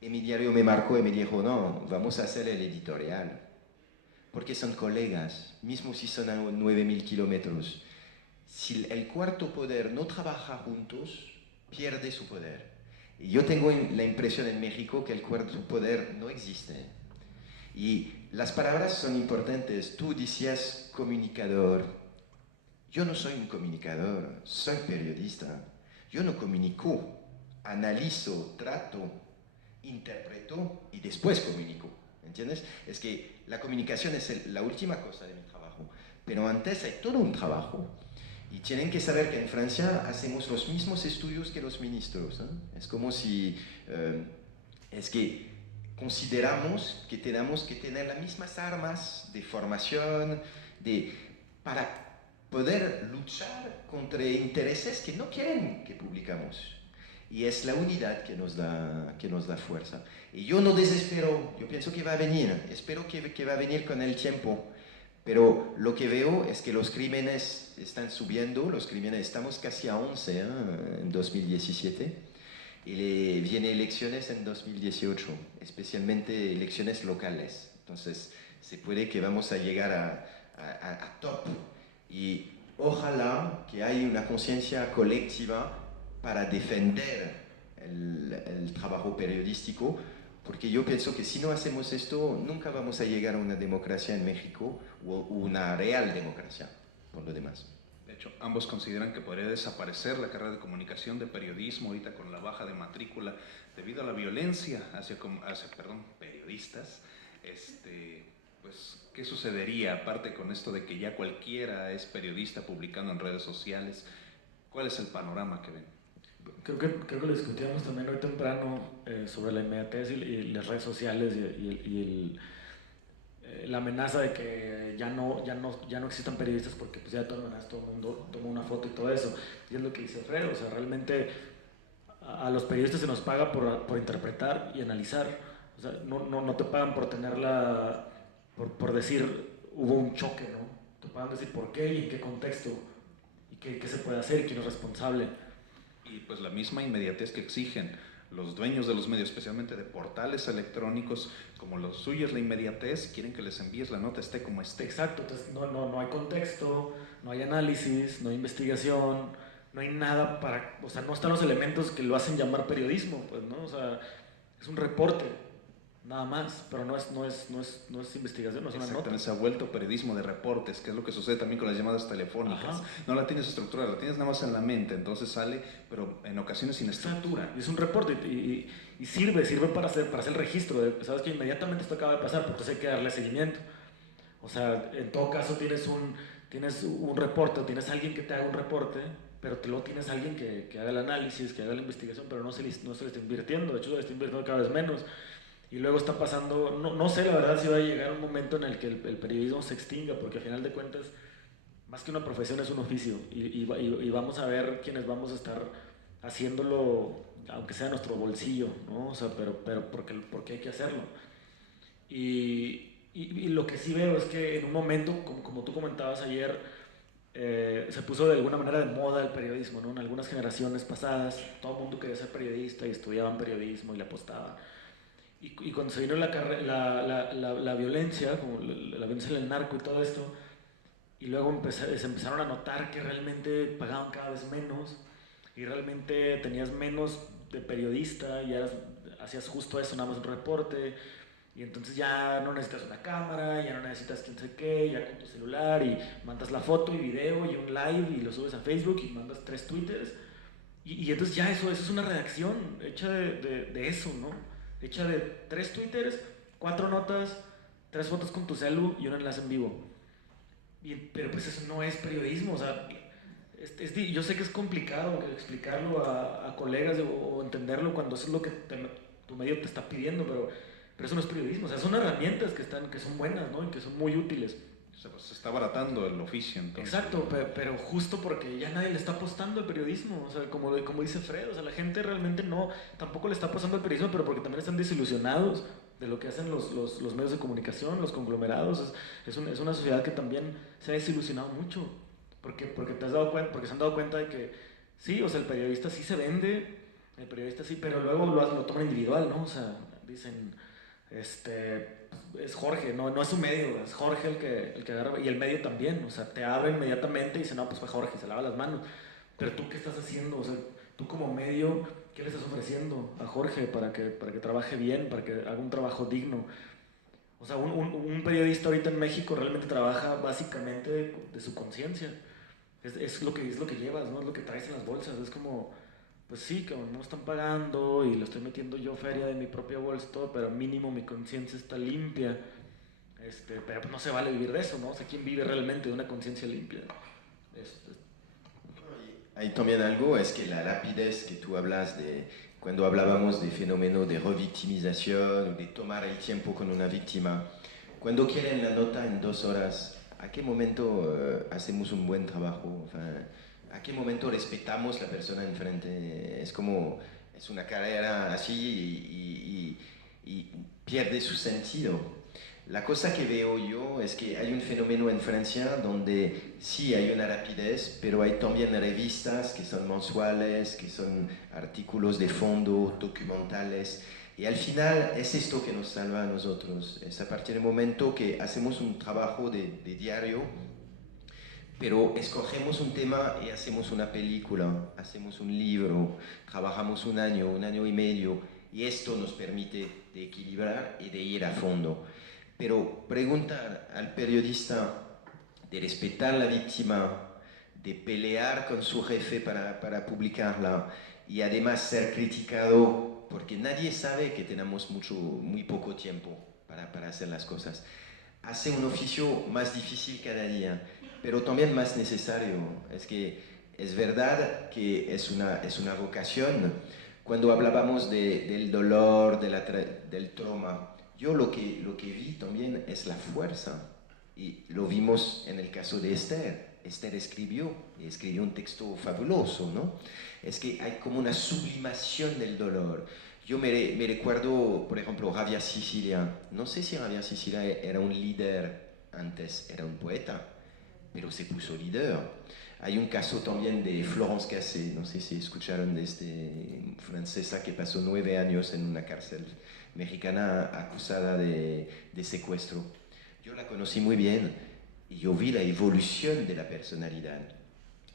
y mi diario me marcó y me dijo, no, vamos a hacer el editorial. Porque son colegas, mismo si son a 9.000 kilómetros. Si el cuarto poder no trabaja juntos, pierde su poder. Y yo tengo la impresión en México que el cuarto poder no existe. Y las palabras son importantes. Tú decías comunicador. Yo no soy un comunicador, soy periodista. Yo no comunico, analizo, trato, interpreto y después comunico. ¿Entiendes? Es que la comunicación es la última cosa de mi trabajo. Pero antes hay todo un trabajo. Y tienen que saber que en Francia hacemos los mismos estudios que los ministros. Es como si... es que consideramos que tenemos que tener las mismas armas de formación, para poder luchar contra intereses que no quieren que publicamos. Y es la unidad que nos da fuerza. Y yo no desespero, yo pienso que va a venir, espero que va a venir con el tiempo. Pero lo que veo es que los crímenes están subiendo, estamos casi a 11 en 2017, y vienen elecciones en 2018, especialmente elecciones locales. Entonces, se puede que vamos a llegar a top. Y ojalá que haya una conciencia colectiva para defender el trabajo periodístico, porque yo pienso que si no hacemos esto, nunca vamos a llegar a una democracia en México o una real democracia, por lo demás. De hecho, ambos consideran que podría desaparecer la carrera de comunicación, de periodismo, ahorita con la baja de matrícula, debido a la violencia hacia periodistas. Pues, ¿qué sucedería aparte con esto de que ya cualquiera es periodista publicando en redes sociales? ¿Cuál es el panorama que ven? Creo que lo discutíamos también hoy temprano sobre la inmediatez y las redes sociales y la amenaza de que ya no existan periodistas porque pues ya de todas maneras todo el mundo toma una foto y todo eso. Y es lo que dice Fredo, o sea, realmente a los periodistas se nos paga por interpretar y analizar. O sea, no te pagan por tenerla, por decir hubo un choque, ¿no? Te pagan decir por qué y en qué contexto y qué se puede hacer y quién es responsable. Y pues la misma inmediatez que exigen los dueños de los medios, especialmente de portales electrónicos, como los suyos, la inmediatez, quieren que les envíes la nota esté como esté. Exacto, entonces no hay contexto, no hay análisis, no hay investigación, no hay nada o sea, no están los elementos que lo hacen llamar periodismo, pues, ¿no? O sea, es un reporte, nada más, pero no es investigación, no es una nota. Se ha vuelto periodismo de reportes, que es lo que sucede también con las llamadas telefónicas. Ajá. No la tienes estructurada, la tienes nada más en la mente, entonces sale, pero en ocasiones sin estructura. Y es un reporte y sirve para hacer el registro, sabes que inmediatamente esto acaba de pasar, porque entonces hay que darle seguimiento. O sea, en todo caso tienes un reporte, tienes alguien que te haga un reporte, pero luego tienes alguien que haga el análisis, que haga la investigación, pero no se le está invirtiendo, de hecho se le está invirtiendo cada vez menos. Y y luego está pasando, no sé la verdad si va a llegar un momento en el que el periodismo se extinga, porque al final de cuentas, más que una profesión es un oficio, y vamos a ver quiénes vamos a estar haciéndolo, aunque sea nuestro bolsillo, ¿no? O sea, pero porque hay que hacerlo. Y lo que sí veo es que en un momento, como tú comentabas ayer, se puso de alguna manera de moda el periodismo, ¿no? En algunas generaciones pasadas, todo el mundo quería ser periodista y estudiaban periodismo y le apostaban. Y cuando se vino la violencia, como la violencia del narco y todo esto, y luego se empezaron a notar que realmente pagaban cada vez menos y realmente tenías menos de periodista y hacías justo eso, nada más un reporte, y entonces ya no necesitas una cámara, ya no necesitas quién sé qué, ya con tu celular y mandas la foto y video y un live y lo subes a Facebook y mandas 3 twitters y entonces ya eso es una redacción hecha de eso, ¿no? Hecha de 3 twitters, 4 notas, 3 fotos con tu celu y un enlace en vivo. Pero pues eso no es periodismo, o sea, yo sé que es complicado explicarlo a colegas o entenderlo cuando eso es lo que tu medio te está pidiendo, pero eso no es periodismo, o sea, son herramientas que son buenas, ¿no? Y que son muy útiles. O sea, pues se está abaratando el oficio, entonces. Exacto, pero justo porque ya nadie le está apostando al periodismo, o sea, como dice Fred, o sea, la gente realmente tampoco le está apostando al periodismo, pero porque también están desilusionados de lo que hacen los medios de comunicación, los conglomerados. Es una sociedad que también se ha desilusionado mucho, porque se han dado cuenta de que sí, o sea, el periodista sí se vende, el periodista sí, pero luego lo toman individual, ¿no? O sea, dicen, es Jorge, no es su medio, es Jorge el que agarra, y el medio también, o sea, te abre inmediatamente y dice, no, pues fue Jorge, se lava las manos. Pero tú, ¿qué estás haciendo? O sea, tú como medio, ¿qué le estás ofreciendo a Jorge para que trabaje bien, para que haga un trabajo digno? O sea, un periodista ahorita en México realmente trabaja básicamente de su conciencia. Es lo que llevas, ¿no? Es lo que traes en las bolsas. Es como, pues sí, que no me están pagando y lo estoy metiendo yo feria de mi propia bolsa, todo, pero mínimo mi conciencia está limpia. Pero no se vale vivir de eso, ¿no? O sea, ¿quién vive realmente de una conciencia limpia? Hay también algo, es que la rapidez que tú hablas de cuando hablábamos de fenómeno de revictimización o de tomar el tiempo con una víctima, cuando quieren la nota en 2 horas, ¿a qué momento hacemos un buen trabajo? O sea, ¿a qué momento respetamos la persona enfrente? Es como, es una carrera así y pierde su sentido. La cosa que veo yo es que hay un fenómeno en Francia donde sí hay una rapidez, pero hay también revistas que son mensuales, que son artículos de fondo, documentales, y al final es esto que nos salva a nosotros. Es a partir del momento que hacemos un trabajo de diario, pero escogemos un tema y hacemos una película, hacemos un libro, trabajamos un año y medio, y esto nos permite de equilibrar y de ir a fondo. Pero preguntar al periodista de respetar a la víctima, de pelear con su jefe para publicarla y además ser criticado, porque nadie sabe que tenemos muy poco tiempo para hacer las cosas. Hace un oficio más difícil cada día, pero también más necesario. Es que es verdad que es una vocación. Cuando hablábamos del dolor, del trauma, yo lo que vi también es la fuerza, y lo vimos en el caso de Esther. Esther escribió un texto fabuloso, ¿no? Es que hay como una sublimación del dolor. Yo me recuerdo, por ejemplo, Javier Sicilia. No sé si Javier Sicilia era un líder antes, era un poeta, pero se puso líder. Hay un caso también de Florence Cassé, no sé si escucharon de francesa que pasó 9 años en una cárcel mexicana acusada de secuestro. Yo la conocí muy bien y yo vi la evolución de la personalidad.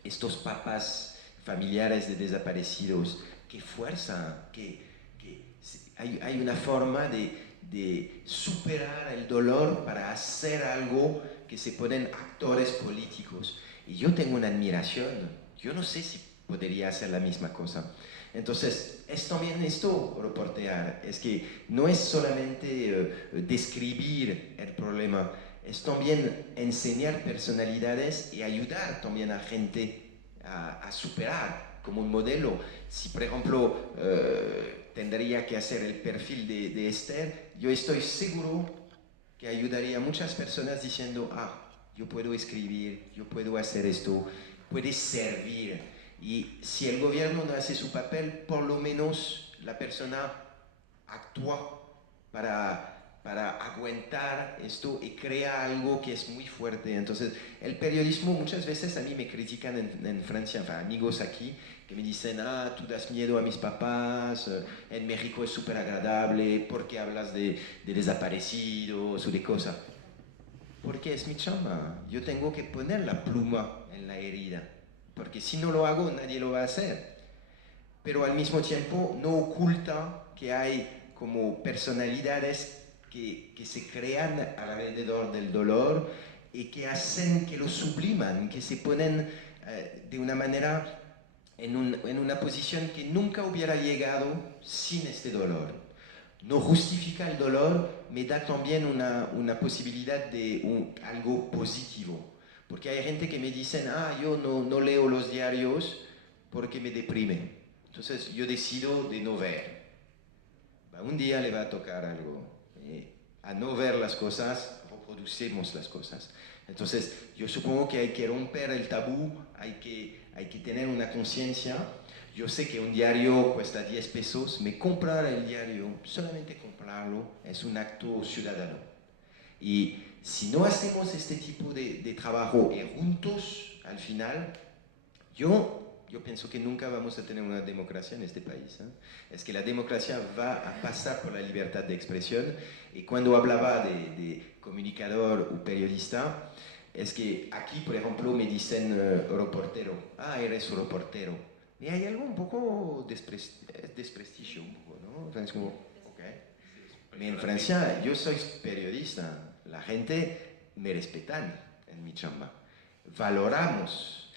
Estos papás familiares de desaparecidos, qué fuerza, hay una forma de superar el dolor para hacer algo que se ponen actores políticos. Y yo tengo una admiración, yo no sé si podría hacer la misma cosa. Entonces, es también esto, reportear, es que no es solamente describir el problema, es también enseñar personalidades y ayudar también a gente a superar como un modelo. Si, por ejemplo, tendría que hacer el perfil de Esther, yo estoy seguro que ayudaría a muchas personas diciendo, yo puedo escribir, yo puedo hacer esto, puede servir. Y si el gobierno no hace su papel, por lo menos la persona actúa para aguantar esto y crea algo que es muy fuerte. Entonces, el periodismo, muchas veces a mí me critican en Francia, amigos aquí, que me dicen, tú das miedo a mis papás, en México es súper agradable, ¿por qué hablas de desaparecidos o de cosas? Porque es mi chamba, yo tengo que poner la pluma en la herida, porque si no lo hago, nadie lo va a hacer. Pero al mismo tiempo no oculta que hay como personalidades que se crean alrededor del dolor y que hacen que lo subliman, que se ponen de una manera en una posición que nunca hubiera llegado sin este dolor. No justifica el dolor, me da también una posibilidad de algo positivo. Porque hay gente que me dicen, yo no leo los diarios porque me deprime. Entonces yo decido de no ver. Un día le va a tocar algo. A no ver las cosas, reproducimos las cosas. Entonces yo supongo que hay que romper el tabú, hay que tener una conciencia. Yo sé que un diario cuesta 10 pesos, me comprar el diario, solamente comprarlo, es un acto ciudadano. Y si no hacemos este tipo de trabajo juntos, al final, yo pienso que nunca vamos a tener una democracia en este país. Es que la democracia va a pasar por la libertad de expresión. Y cuando hablaba de comunicador o periodista, es que aquí, por ejemplo, me dicen reportero. Eres reportero. Y hay algo un poco desprestigio, un poco, ¿no? Entonces, como, ok. En Francia, yo soy periodista. La gente me respetan en mi chamba. Valoramos.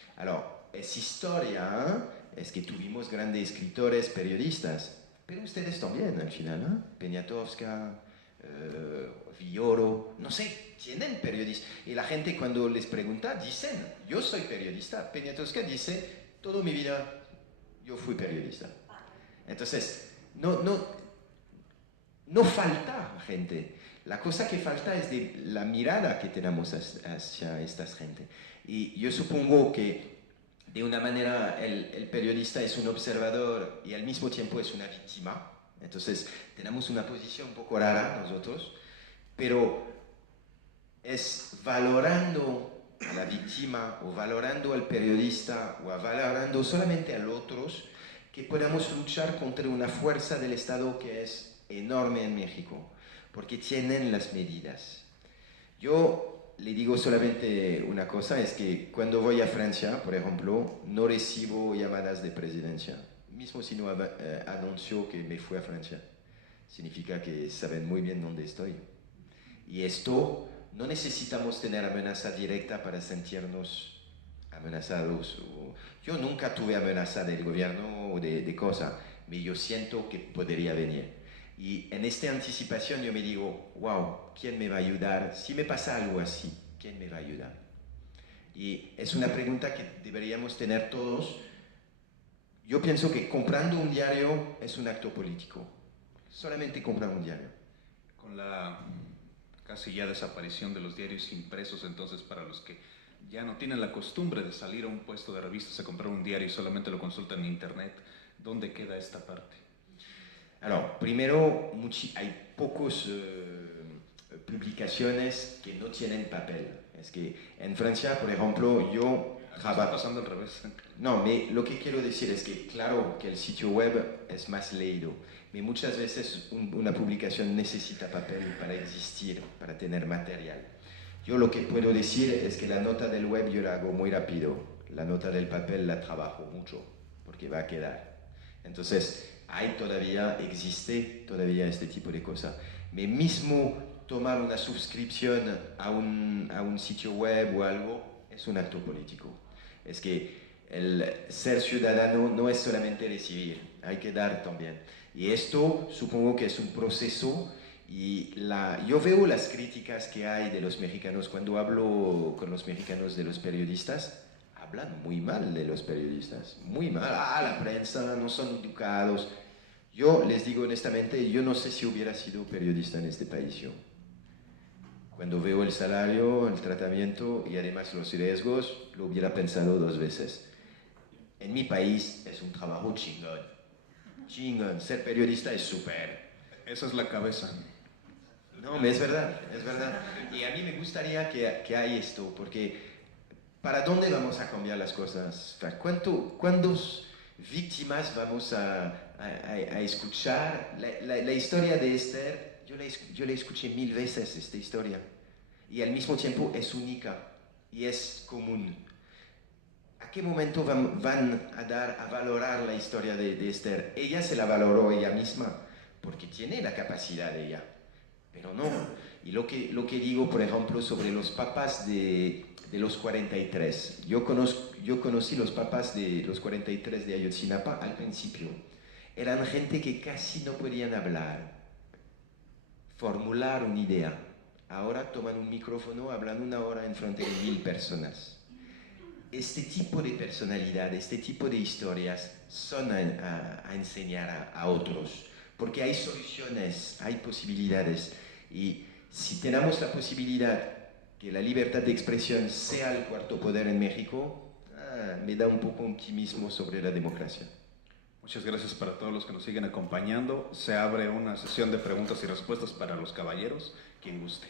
Es historia, es que tuvimos grandes escritores, periodistas, pero ustedes también al final, Poniatowska, Villoro, no sé, tienen periodistas. Y la gente cuando les pregunta, dicen, yo soy periodista. Poniatowska dice, toda mi vida yo fui periodista. Entonces, no falta gente. La cosa que falta es de la mirada que tenemos hacia esta gente. Y yo supongo que de una manera el periodista es un observador y al mismo tiempo es una víctima. Entonces tenemos una posición un poco rara nosotros, pero es valorando a la víctima o valorando al periodista o valorando solamente a los otros que podamos luchar contra una fuerza del Estado que es enorme en México, porque tienen las medidas. Yo le digo solamente una cosa, es que cuando voy a Francia, por ejemplo, no recibo llamadas de presidencia, mismo si no anuncio que me fui a Francia. Significa que saben muy bien dónde estoy. Y esto, no necesitamos tener amenaza directa para sentirnos amenazados. Yo nunca tuve amenaza del gobierno o de cosas, pero yo siento que podría venir. Y en esta anticipación yo me digo, wow, ¿quién me va a ayudar? Si me pasa algo así, ¿quién me va a ayudar? Y es una pregunta que deberíamos tener todos. Yo pienso que comprando un diario es un acto político. Solamente comprar un diario. Con la casi ya desaparición de los diarios impresos, entonces para los que ya no tienen la costumbre de salir a un puesto de revistas a comprar un diario y solamente lo consultan en internet, ¿dónde queda esta parte? Primero, hay pocas publicaciones que no tienen papel. Es que en Francia, por ejemplo, yo Está pasando al revés. No, lo que quiero decir es que claro que el sitio web es más leído, pero muchas veces una publicación necesita papel para existir, para tener material. Yo lo que puedo decir es que la nota del web yo la hago muy rápido, la nota del papel la trabajo mucho, porque va a quedar. Entonces, existe todavía este tipo de cosas. Me mismo tomar una suscripción a un sitio web o algo es un acto político. Es que el ser ciudadano no es solamente recibir, hay que dar también. Y esto supongo que es un proceso y yo veo las críticas que hay de los mexicanos cuando hablo con los mexicanos de los periodistas, hablan muy mal de los periodistas, muy mal. Ah, la prensa no son educados. Yo les digo honestamente, yo no sé si hubiera sido periodista en este país yo. Cuando veo el salario, el tratamiento y además los riesgos, lo hubiera pensado 2 veces. En mi país es un trabajo chingón. Chingón, ser periodista es súper. Esa es la cabeza. No, es verdad, es verdad. Y a mí me gustaría que hay esto, porque ¿para dónde vamos a cambiar las cosas? ¿Cuántas víctimas vamos a escuchar? La historia de Esther, yo la escuché 1000 veces, esta historia. Y al mismo tiempo es única y es común. ¿A qué momento van a valorar la historia de Esther? Ella se la valoró ella misma, porque tiene la capacidad de ella. Pero no. Y lo que digo, por ejemplo, sobre los papas de los 43. Yo conocí los papas de los 43 de Ayotzinapa al principio. Eran gente que casi no podían hablar, formular una idea. Ahora toman un micrófono, hablan 1 hora en frente de 1000 personas. Este tipo de personalidad, este tipo de historias son a enseñar a otros. Porque hay soluciones, hay posibilidades. Y si tenemos la posibilidad que la libertad de expresión sea el cuarto poder en México, me da un poco optimismo sobre la democracia. Muchas gracias para todos los que nos siguen acompañando. Se abre una sesión de preguntas y respuestas para los caballeros, quien guste.